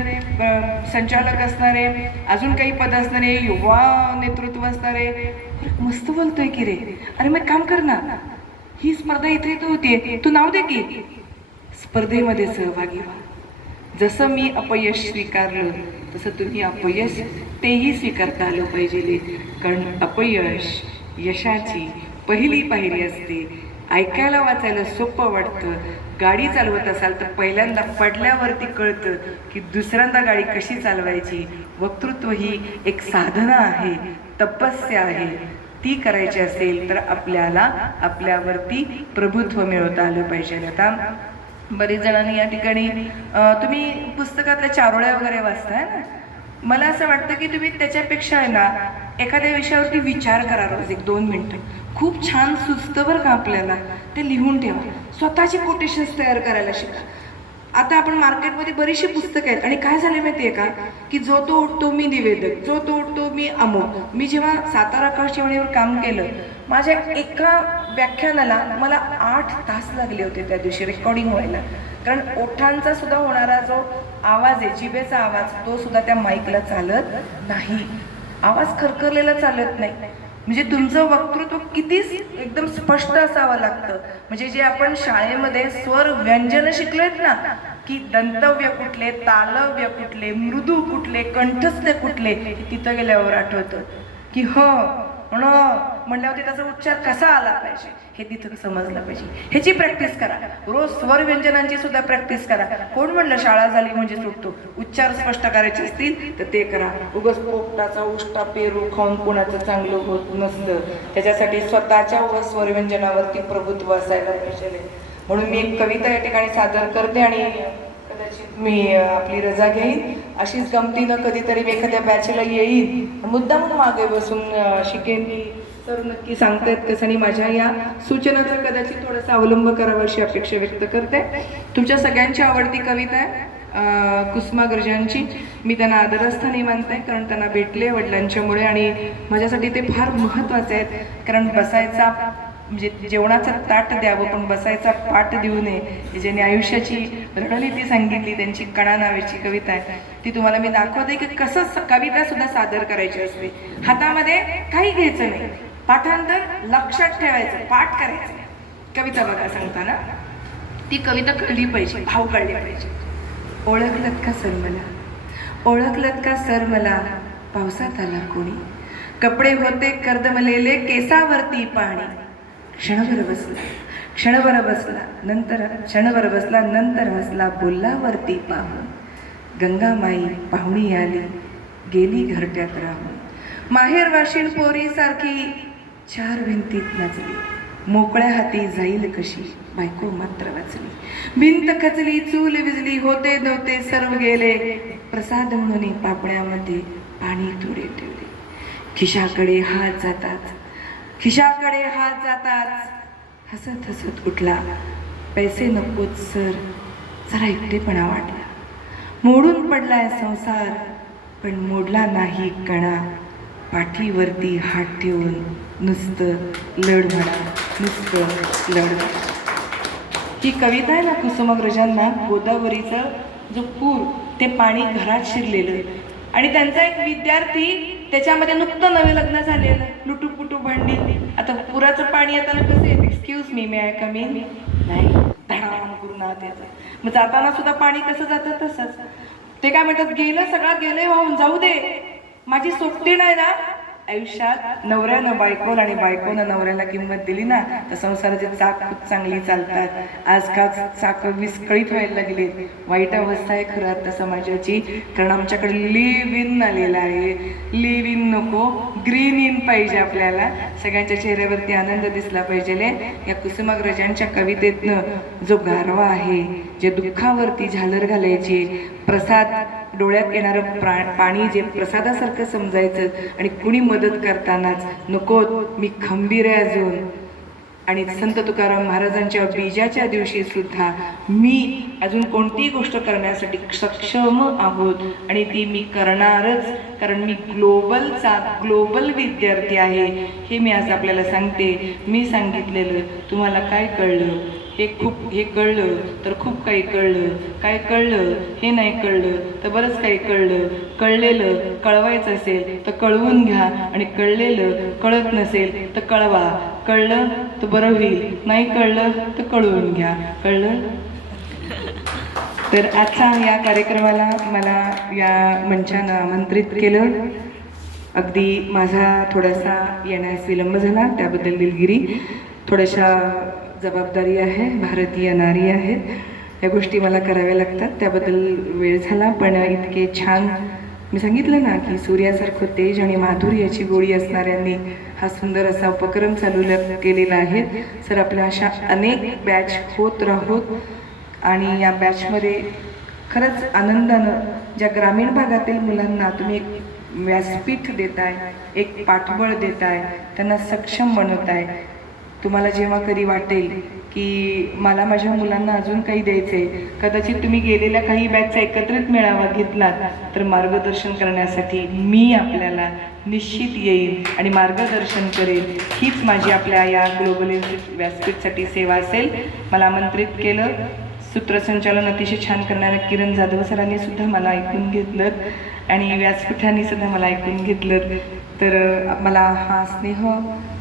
संचालक असणारे, अजून काही पद असणारे, युवा नेतृत्व असणारे, मस्त बोलतोय की रे, अरे मग काम कर ना, ही स्पर्धा इथे होतीये, तू नाव दे की. स्पर्धेमध्ये सहभागी व्हा. जसं मी अपयश स्वीकारलं तसं तुम्ही अपयश तेही स्वीकारता आलं पाहिजे. कारण अपयश यशाची पहिली पायरी असते. ऐकायला वाचायला सोपं वाटतं. गाडी चालवत असाल तर पहिल्यांदा पडल्यावरती कळतं की दुसऱ्यांदा गाडी कशी चालवायची. वक्तृत्व ही एक साधना आहे, तपस्या आहे. ती करायची असेल तर आपल्याला आपल्यावरती प्रभुत्व मिळवता आलं पाहिजे. आता बरेच जणांनी या ठिकाणी तुम्ही पुस्तकातल्या चारोळ्या वगैरे वाचताय ना, मला असं वाटतं की तुम्ही त्याच्यापेक्षा आहे ना एखाद्या विषयावरती विचार करा रोज 1-2 मिनिटं. खूप छान सुचतं बरं का आपल्याला. ते लिहून ठेवा. स्वतःची कोटेशन्स तयार करायला शिका. आता आपण मार्केटमध्ये बरीचशी पुस्तकं आहेत आणि काय झालं माहिती आहे का, की जो तो उठतो मी निवेदक, जो तो उठतो मी अमुक. मी जेव्हा सातारा आकाशवाणीवर काम केलं, माझ्या एका व्याख्यानाला मला 8 तास लागले होते त्या दिवशी रेकॉर्डिंग व्हायला. कारण ओठांचा सुद्धा होणारा जो आवाज आहे, जिभेचा आवाज, तो सुद्धा त्या माईकला चालत नाही. आवाज खरखरलेला चालत नाही. म्हणजे तुमचं वक्तृत्व किती एकदम स्पष्ट असावं लागतं. म्हणजे जे आपण शाळेमध्ये स्वर व्यंजन शिकलोयत ना, की दंतव्य कुठले, तालव्य कुठले, मृदू कुठले, कंठस्थ कुठले हे तिथं गेल्यावर आठवतं की म्हणल्यावर त्याचा उच्चार कसा आला पाहिजे हे तिथं समजलं पाहिजे. ह्याची प्रॅक्टिस करा. रोज स्वर व्यंजनांची सुद्धा प्रॅक्टिस करा. कोण म्हणलं शाळा झाली म्हणजे सुटतो? उच्चार स्पष्ट करायचे असतील तर ते करा. उगाच पोपटाचा उष्टा पेरू खाऊन कोणाचं चांगलं होत नसतं. त्याच्यासाठी स्वतःच्या स्वर व्यंजनावरती प्रभुत्व असायला पाहिजे. म्हणून मी एक कविता या ठिकाणी सादर करते आणि कदाचित मी आपली रजा घेईन. अशीच गमतीनं कधीतरी मी एखाद्या बॅचला येईन, मुद्दाम मागे बसून शिकेन. तर नक्की सांगतायत कसं आणि माझ्या या सूचनाचा कदाचित थोडासा अवलंब करावा अशी अपेक्षा व्यक्त करते. तुमच्या सगळ्यांची आवडती कविता आहे कुसुमाग्रजांची. मी त्यांना आदरस्थानी मानते कारण त्यांना भेटले वडिलांच्यामुळे आणि माझ्यासाठी ते फार महत्त्वाचे आहेत. कारण बसायचा म्हणजे जेवणाचं ताट द्यावं पण बसायचा पाठ देऊ नये. ज्याने आयुष्याची रणनीती सांगितली त्यांची कणा नावाची कविता आहे. ती तुम्हाला मी दाखवते की कसं कविता सुद्धा सादर करायची असते. हातामध्ये काही घ्यायचं नाही, पाठांतर लक्षात ठेवायचं, पाठ करायचं. कविता बघा सांगताना ती कविता कळली पाहिजे, भाव कळले पाहिजे. ओळखलत का सर मला, ओळखलत का सर मला, पावसात आला कोणी, कपडे होते कर्दमलेले, केसावरती पाणी, क्षणभर बसला, क्षणभर बसला, नंतर क्षणभर बसला, नंतर हसला, बोलला वरती पाहून, गंगामाई पाहुणी आली, गेली घरट्यात राहून, माहेर वाशिण पोरी सारखी चार भिंतीत नाचली, मोकळ्या हाती जाईल कशी, बायको मात्र वाचली, भिंत खचली, चूल विजली, होते नव्हते सर्व गेले, प्रसाद म्हणून पापण्यामध्ये पाणी थोडे ठेवले, खिशाकडे हात जातात, खिशाकडे हात जातात, हसत हसत उठला, पैसे नकोत सर, जरा एकटेपणा वाटला, मोडून पडलाय संसार पण मोडला नाही कणा, पाठीवरती हात ठेवून नुसतं लढ म्हणा, नुसतं लढ म्हणा. ही कविता आहे ना कुसुमाग्रजांना, गोदावरीचं जो पूर ते पाणी घरात शिरलेलं आणि त्यांचा एक विद्यार्थी त्याच्यामध्ये नुकतं नवे लग्न झालेलं, लुटूपुटू भांडी. आता पुराचं पाणी येताना कसं येतं, excuse me, may I come in, नाही धडाम करून आत येतं. मग जाताना सुद्धा पाणी कसं जातं तसंच. ते काय म्हणतात, गेलं सगळं गेलंय वाहून, जाऊ दे, माझी सोबती नाही ना. आयुष्यात नवऱ्यानं बायकोला आणि बायकोनं नवऱ्याला किंमत दिली ना तर संसाराचे चाक खूप चांगली चालतात. आजकाल चाक विस्कळीत व्हायला लागली. वाईट अवस्था आहे खरं आता समाजाची, कारण आमच्याकडे लिव्ह इन आलेला आहे. लिव्ह इन नको, ग्रीन इन पाहिजे आपल्याला. सगळ्यांच्या चेहऱ्यावरती आनंद दिसला पाहिजे. या कुसुमाग्रजांच्या कवितेतनं जो गारवा आहे, जे दुःखावरती झालर घालायची, प्रसाद डोळ्यात येणारं पाणी जे प्रसादासारखं समजायचं आणि कुणी मदत करतानाच नको मी खंबीर आहे अजून. आणि संत तुकाराम महाराजांच्या बीजाच्या दिवशी सुद्धा मी अजून कोणतीही गोष्ट करण्यासाठी सक्षम आहोत आणि ती मी करणारच, कारण मी ग्लोबल विद्यार्थी आहे. हे मी आज आपल्याला सांगते. मी सांगितलेलं तुम्हाला काय कळलं, हे कळलं तर खूप काही कळलं, काय कळलं हे नाही कळलं तर बरंच काही कळलं. कळलेलं कळवायचं असेल तर कळवून घ्या आणि कळलेलं कळत नसेल तर कळवा. कळलं तर बरं होईल, नाही कळलं तर कळवून घ्या. कळलं? तर आजच्या या कार्यक्रमाला मला या मंचानं आमंत्रित केलं. अगदी माझा थोडासा येण्यास विलंब झाला, त्याबद्दल दिलगिरी. थोड्याशा जबाबदारी आहे, भारतीय नारी आहेत, या गोष्टी मला कराव्या लागतात, त्याबद्दल वेळ झाला. पण इतके छान मी सांगितलं ना की सूर्यासारखं तेज आणि माधुर्याची गोळी असणाऱ्यांनी हा सुंदर असा उपक्रम चालू केलेला आहे. सर आपल्या अशा अनेक बॅच होत राहोत आणि या बॅचमध्ये खरंच आनंदानं ज्या ग्रामीण भागातील मुलांना तुम्ही एक व्यासपीठ देताय, एक पाठबळ देताय, त्यांना सक्षम बनवताय. तुम्हाला जेव्हा कधी वाटेल की मला माझ्या मुलांना अजून काही द्यायचं आहे, कदाचित तुम्ही गेलेल्या काही बॅचचा एकत्रित मेळावा घेतलात तर मार्गदर्शन करण्यासाठी मी आपल्याला निश्चित येईल आणि मार्गदर्शन करेल. हीच माझी आपल्या या ग्लोबल व्यासपीठसाठी सेवा असेल. मला आमंत्रित केलं. सूत्रसंचालन अतिशय छान करणाऱ्या किरण जाधव सरांनी सुद्धा मला ऐकून घेतलं आणि व्यासपीठांनी सुद्धा मला ऐकून घेतलं. तर मला हा स्नेह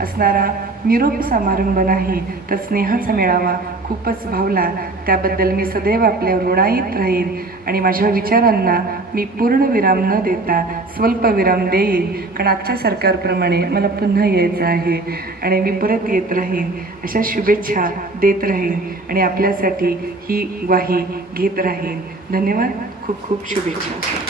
असणारा निरोप समारंभ नाही तर स्नेहाचा मेळावा खूपच भावला. त्याबद्दल मी सदैव आपल्यावर ऋणाईत राहीन आणि माझ्या विचारांना मी पूर्ण विराम न देता स्वल्प विराम देईन, कारण आजच्या सरकारप्रमाणे मला पुन्हा यायचं आहे आणि मी परत येत राहीन. अशा शुभेच्छा देत राहीन आणि आपल्यासाठी ही ग्वाही घेत राहीन. धन्यवाद. खूप खूप शुभेच्छा.